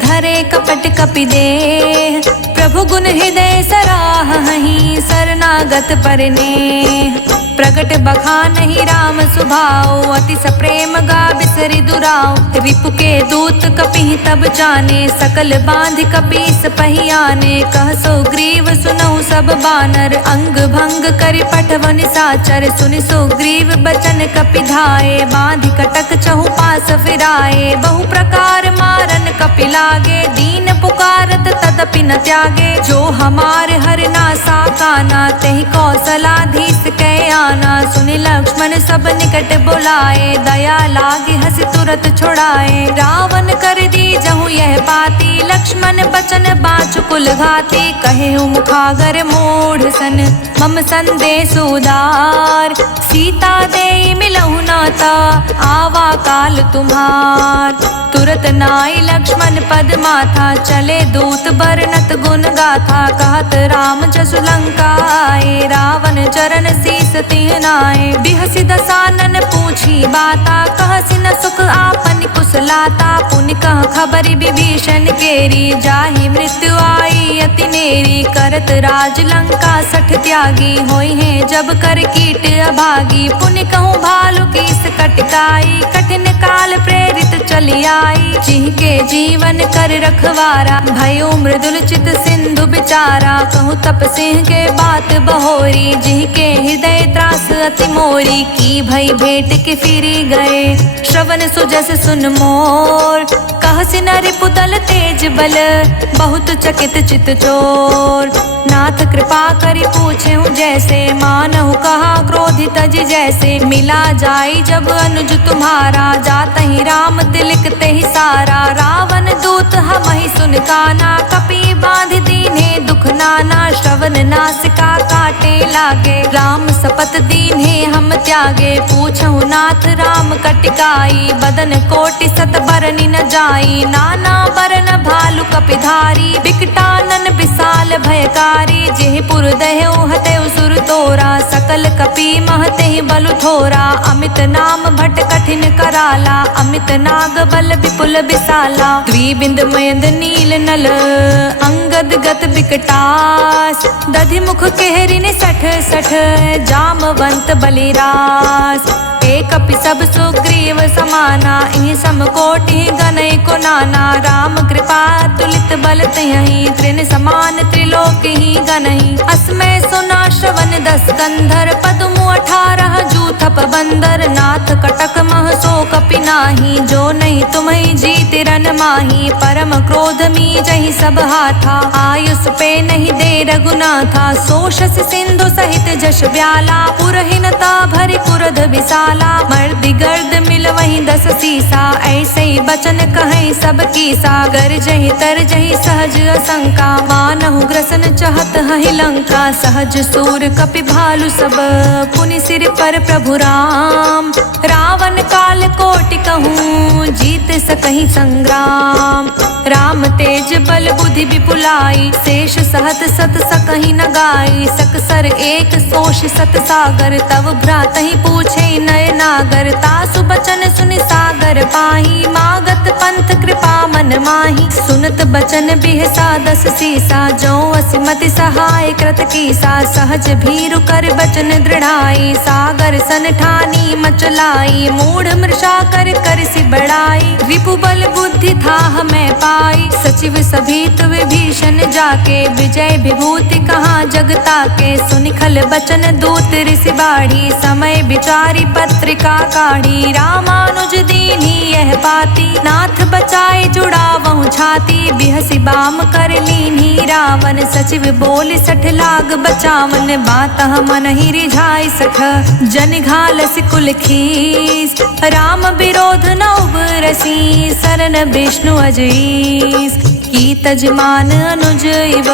धरे कपट कपि देह। प्रभु गुण हृदय सराहहि, शरणागत परनेह। प्रगट बखानहि राम सुभाऊ, अति सप्रेम गा बिसरि दुराऊ। रिपु के दूत कपिहि तब जाने, सकल बांधि कपीस पहि आने। कह सुग्रीव सुनहु सब बानर, अंग भंग करि पठव निसाचर। सुनि सुग्रीव बचन कपि धाये, बांधि कटक चहु पास फिराए। बहु प्रकार मारन कपि लागे, दीन पुकारत तदपि न त्यागे। जो हमार हरना साकाना, तेहि कौशलाधीश कै आना। सुनि लक्ष्मण सब निकट बुलाए, दया लागे हंसी तुरत छुड़ाए। रावण कर दी जहु यह बाती, लक्ष्मण बचन बाँचु कुल घाती। कहे मुखागर मूढ़ सन, मम संदेश उदार। सीता दे मिलहु नाता, आवा काल तुम्हार। तुरत नाई लक्ष्मण पद माथा, चले दूत बरनत गुण गाथा। कहत राम जसु लंका आए, रावण चरण शीस तिह नाए। बिहसि दसानन पूछी बाता, कहसि न सुख आपन कुशलाता। पुनि कह खबरि विभीषण केरी, जाहि मृत्यु आई अति नेरी। करत राज लंका सठ त्यागी, होई है जब कर कीट अभागी। पुनि कहूँ भालु कीस कटकाई, कठिन काल प्रेरित चली आई। जिनके जीवन कर रखवारा, भयो मृदुल चित सिंधु बिचारा। कहूँ तप सिंह के बात बहोरी, जिनके हृदय त्रास अति मोरी। की भई भेंट के फिरी गए, श्रवण सुजस सुन मोर। कहसि न रिपुदल तेज बल, बहुत चकित चित चोर। नाथ कृपा करि पूछेहु जैसे, मानहु कहा क्रोधित तज जैसे। मिला जाई जब अनुज तुम्हारा, जातहि राम तिलक तेहि सारा। काना, कपि बांध दीन्हे दुख नाना, श्रवण नासिका काटे लागे, राम सपत दीन्हे हम त्यागे, पूछहु नाथ राम कटिकाई, बदन कोटि सत बरनि न जाई, नाना बरन भालु कपिधारी, बिकटानन विशाल भयकारी, जेहि पुर दह्यु हतेउ सुर तोरा, सकल कपि महते बलु थोरा, अमित नाम भट कठिन कराला, अमित नाग बल विपुल विशाला, द्विबिंद मयंद नील नल, अंगद गत बिकटास, दधि मुख केहरिन सठ सठ, जामवंत बलिरास, एक कपि सब सुग्रीव समाना, इहि समकोटि गनई को नाना, राम कृपा तुलित बल तियहि, त्रिन समान त्रिलोकी गनहि, अस्मै सुना श्रवण 10 कंधर, पद्मु 18 जूथप बंदर, नाथ कटक मह सो कपि नाही, जो नहीं तुम्हि जीत रन माही, परम क्रोध मी जहि सब हाथा, आयुष पे नहीं दे रघुनाथा, सोषस सिंधु सहित जश ब्याला, पुरहीनता भरि कुरध विशाला, मर्दि गर्द मिल वहीं 10 सीसा, ऐसे ही बचन कहें सब कीसा, गरजहि तरजहि सहज असंका, मानहु ग्रसन चहत हहि लंका, सहज सूर कपि भालु सब, पुनि सिर पर प्रभु राम, रावण काल कोटि कहूँ, जीत सकहि संग्राम, राम तेज बल बुद्धि विपुलाई, शेष सहत सत सकहि न गाई, सकसर एक सोष सत सागर, तव भ्रातहि पूछे नय नागर, तासु बचन सुनि सागर पाही, मागत पंथ कृपा मन माही, सुनत बचन बिहसा 10 सीसा, जो असिमति सहाय कृत कीसा, सहज भीरु कर बचन दृढ़ाई, सागर सन ठानी मचलाई, मूढ़ मृषा कर कर सि बड़ाई, रिपु बल बुद्धि थाह मैं पाई, सचिव सभीत विभीषण जाके, विजय विभूति कहाँ जगता के, सुनि खल बचन दूत ऋषि बाढ़ी, समय विचारी पत्रिका काढ़ी, रामानुज दीन्ही यह पाती, नाथ बचाए जुड़ावहु छाती, बिहसि बाम कर लीन्ही रावण, सचिव बोल 60 लाग बचावन, बात मन ही रिझाई सख, जन घालस कुल खीस, राम विरोध न उबरसी, सरन विष्णु अजईस, की तजमान अनुज इव,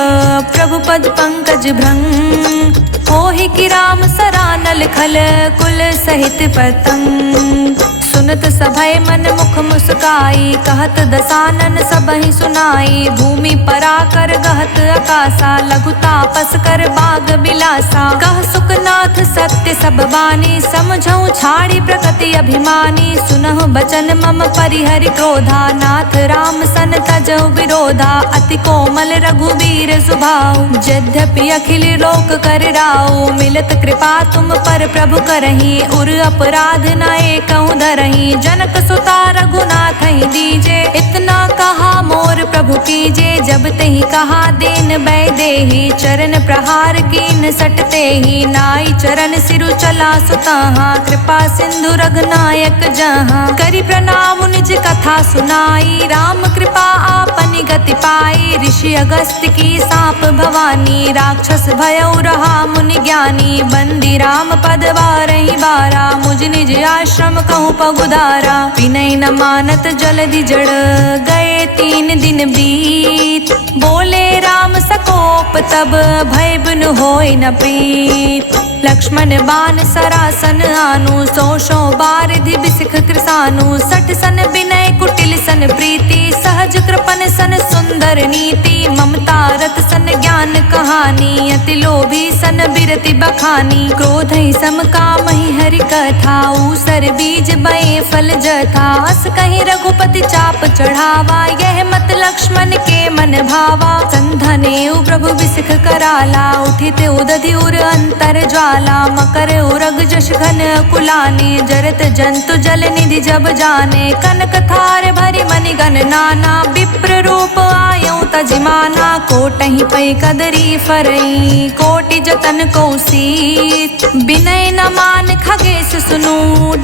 प्रभु पद पंकज भृंग, होहि कि राम सरानल खल, कुल सहित पतंग, सुनत सभय मन मुख मुस्काई, कहत दसानन सबहि सुनाई, भूमि पराकर गहत आकाशा, लघु तापस कर बाग बिलासा, कह सुखनाथ सत्य सब बानी, समझऊ छाड़ी प्रकृति अभिमानी, सुनहु बचन मम परिहरि क्रोधा, नाथ राम सन तजऊ विरोधा, अति कोमल रघुबीर सुभाऊ, यद्यपि अखिल लोक कर राऊ, मिलत कृपा तुम पर प्रभु करही, उर अपराध न एकहु धरही, जनक सुता रघुनाथ ही दीजे, इतना कहा मोर प्रभु कीजे, जब तही कहा देन बै देहि, चरण प्रहार कीन सटते ही, नाई चरण सिरु चला सुताहा, कृपा सिंधु रघुनायक जहाँ, करि प्रणाम निज कथा सुनाई, राम कृपा आपनि गति पाई, ऋषि अगस्त्य की साप भवानी, राक्षस भयउ रहा मुनि ज्ञानी, बंदी राम पद बारहि बारा, मुझ निज आश्रम कहूँ पगुधारा, विनय न मानत जलधि जड़, गए 3 दिन बीत, बोले राम सकोप तब, भय बिनु होय न प्रीत, लक्ष्मण बाण सरासन आनु, सो बारिधि बिसिख कृसानु, 60 सन विनय कुटिल सन प्रीति, सहज कृपन सन सुंदर नीति, ममता रत सन ज्ञान कहानी, अति लोभी सन बिरति बखानी, क्रोध ही सम काम ही हरि कथा, ऊसर बीज बए फल जथा, अस कहीं रघुपति चाप चढ़ावा, यह मत लक्ष्मण के मन भावा, संधने प्रभु बिसिख कराला, उठित उदधि उर अंतर ज्वाला, मकर उरग जश घन कुलाने, जरत जंतु जल निधि जब जाने, कनक थार भरि मनि गण नाना, विप्र रूप आयऊ तजिमाना कोटहि पै कदरी फरई कोटि जतन को सीत बिनय न मान खगेश सुनु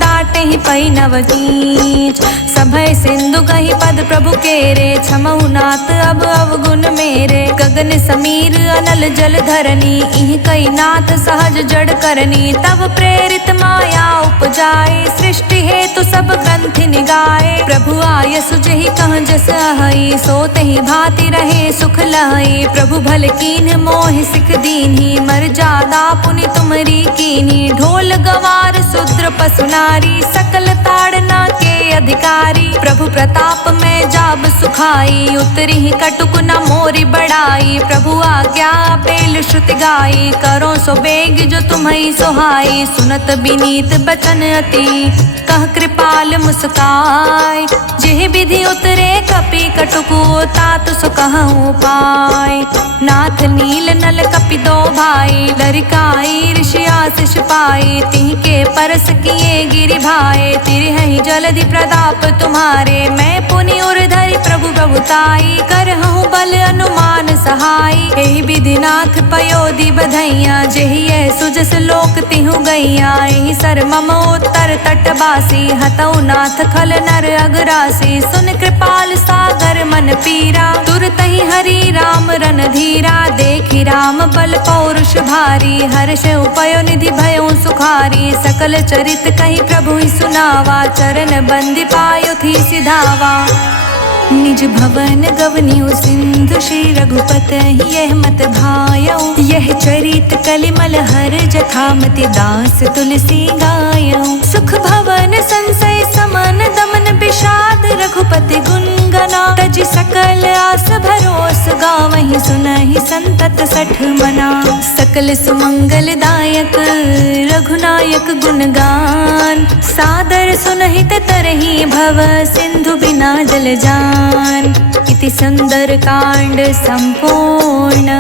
डांटहि पै नवनीत सभय सिंधु कहि पद प्रभु केरे क्षमहु नाथ अब अवगुण मेरे गगन समीर अनल जल धरनी इह कई नाथ सहज जड़ करनी तब प्रेरित माया उपजाए सृष्टि हेतु सब ग्रंथि निगाए प्रभु आय सुजहि कह जस अहई सो तहि भांति रहे सुख लहई प्रभु भल कीन्ह मोहि सिख दीन्ही मर जादा पुनि तुमरी कीन्ही ढोल गवार शूद्र पशु नारी सकल ताड़ना के अधिकारी प्रभु प्रताप में जाब सुखाई उतरी ही कटुक न मोरी बढ़ाई प्रभु आज्ञा पेल श्रुति गाई करो सो बेग जो तुम्हें सोहाई सुनत बिनीत बचन अति कह कृपाल मुस्काय जेह विधि उतरे कपि कटुकु तात सो कहूँ पाय नाथ नील नल कपि दो भाई लरिकाई ऋषि आशीष पाई तिह के परस किए गिरि भाई तिरहि जलधि प्रताप तुम्हारे मैं पुनि उर्धरि प्रभु प्रभुताई करहूँ बल अनुमान सहाई एहि विधि नाथ पयोधि बधैया जेहि सुजस लोक तिहु गैया एहि सर मम उत्तर तटवासी हतौ नाथ खल नर अगरासी सुन कृपाल सागर मन पीरा तुरतहि हरि राम रन धीरा देखि राम बल पौरुष भारी हर्ष उपयो निधि भयो सुखारी सकल चरित कहि प्रभु ही सुनावा चरण बंदी पायो थी सिधावा निज भवन गवनियो सिंधु श्री रघुपत यह मत भायो यह चरित कलिमल हर जथामति दास तुलसी गायो सुख भवन संशय समन दमन विषाद रघुपति गुण गना तजि सकल आस भरोस गावहि सुनहि संतत सठ मना सकल सुमंगल दायक रघुनायक गुणगान सादर सुनहित तरहि भव सिंधु बिना जल जान इति सुंदर कांड संपूर्ण।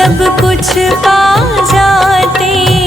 सब कुछ पा जाते।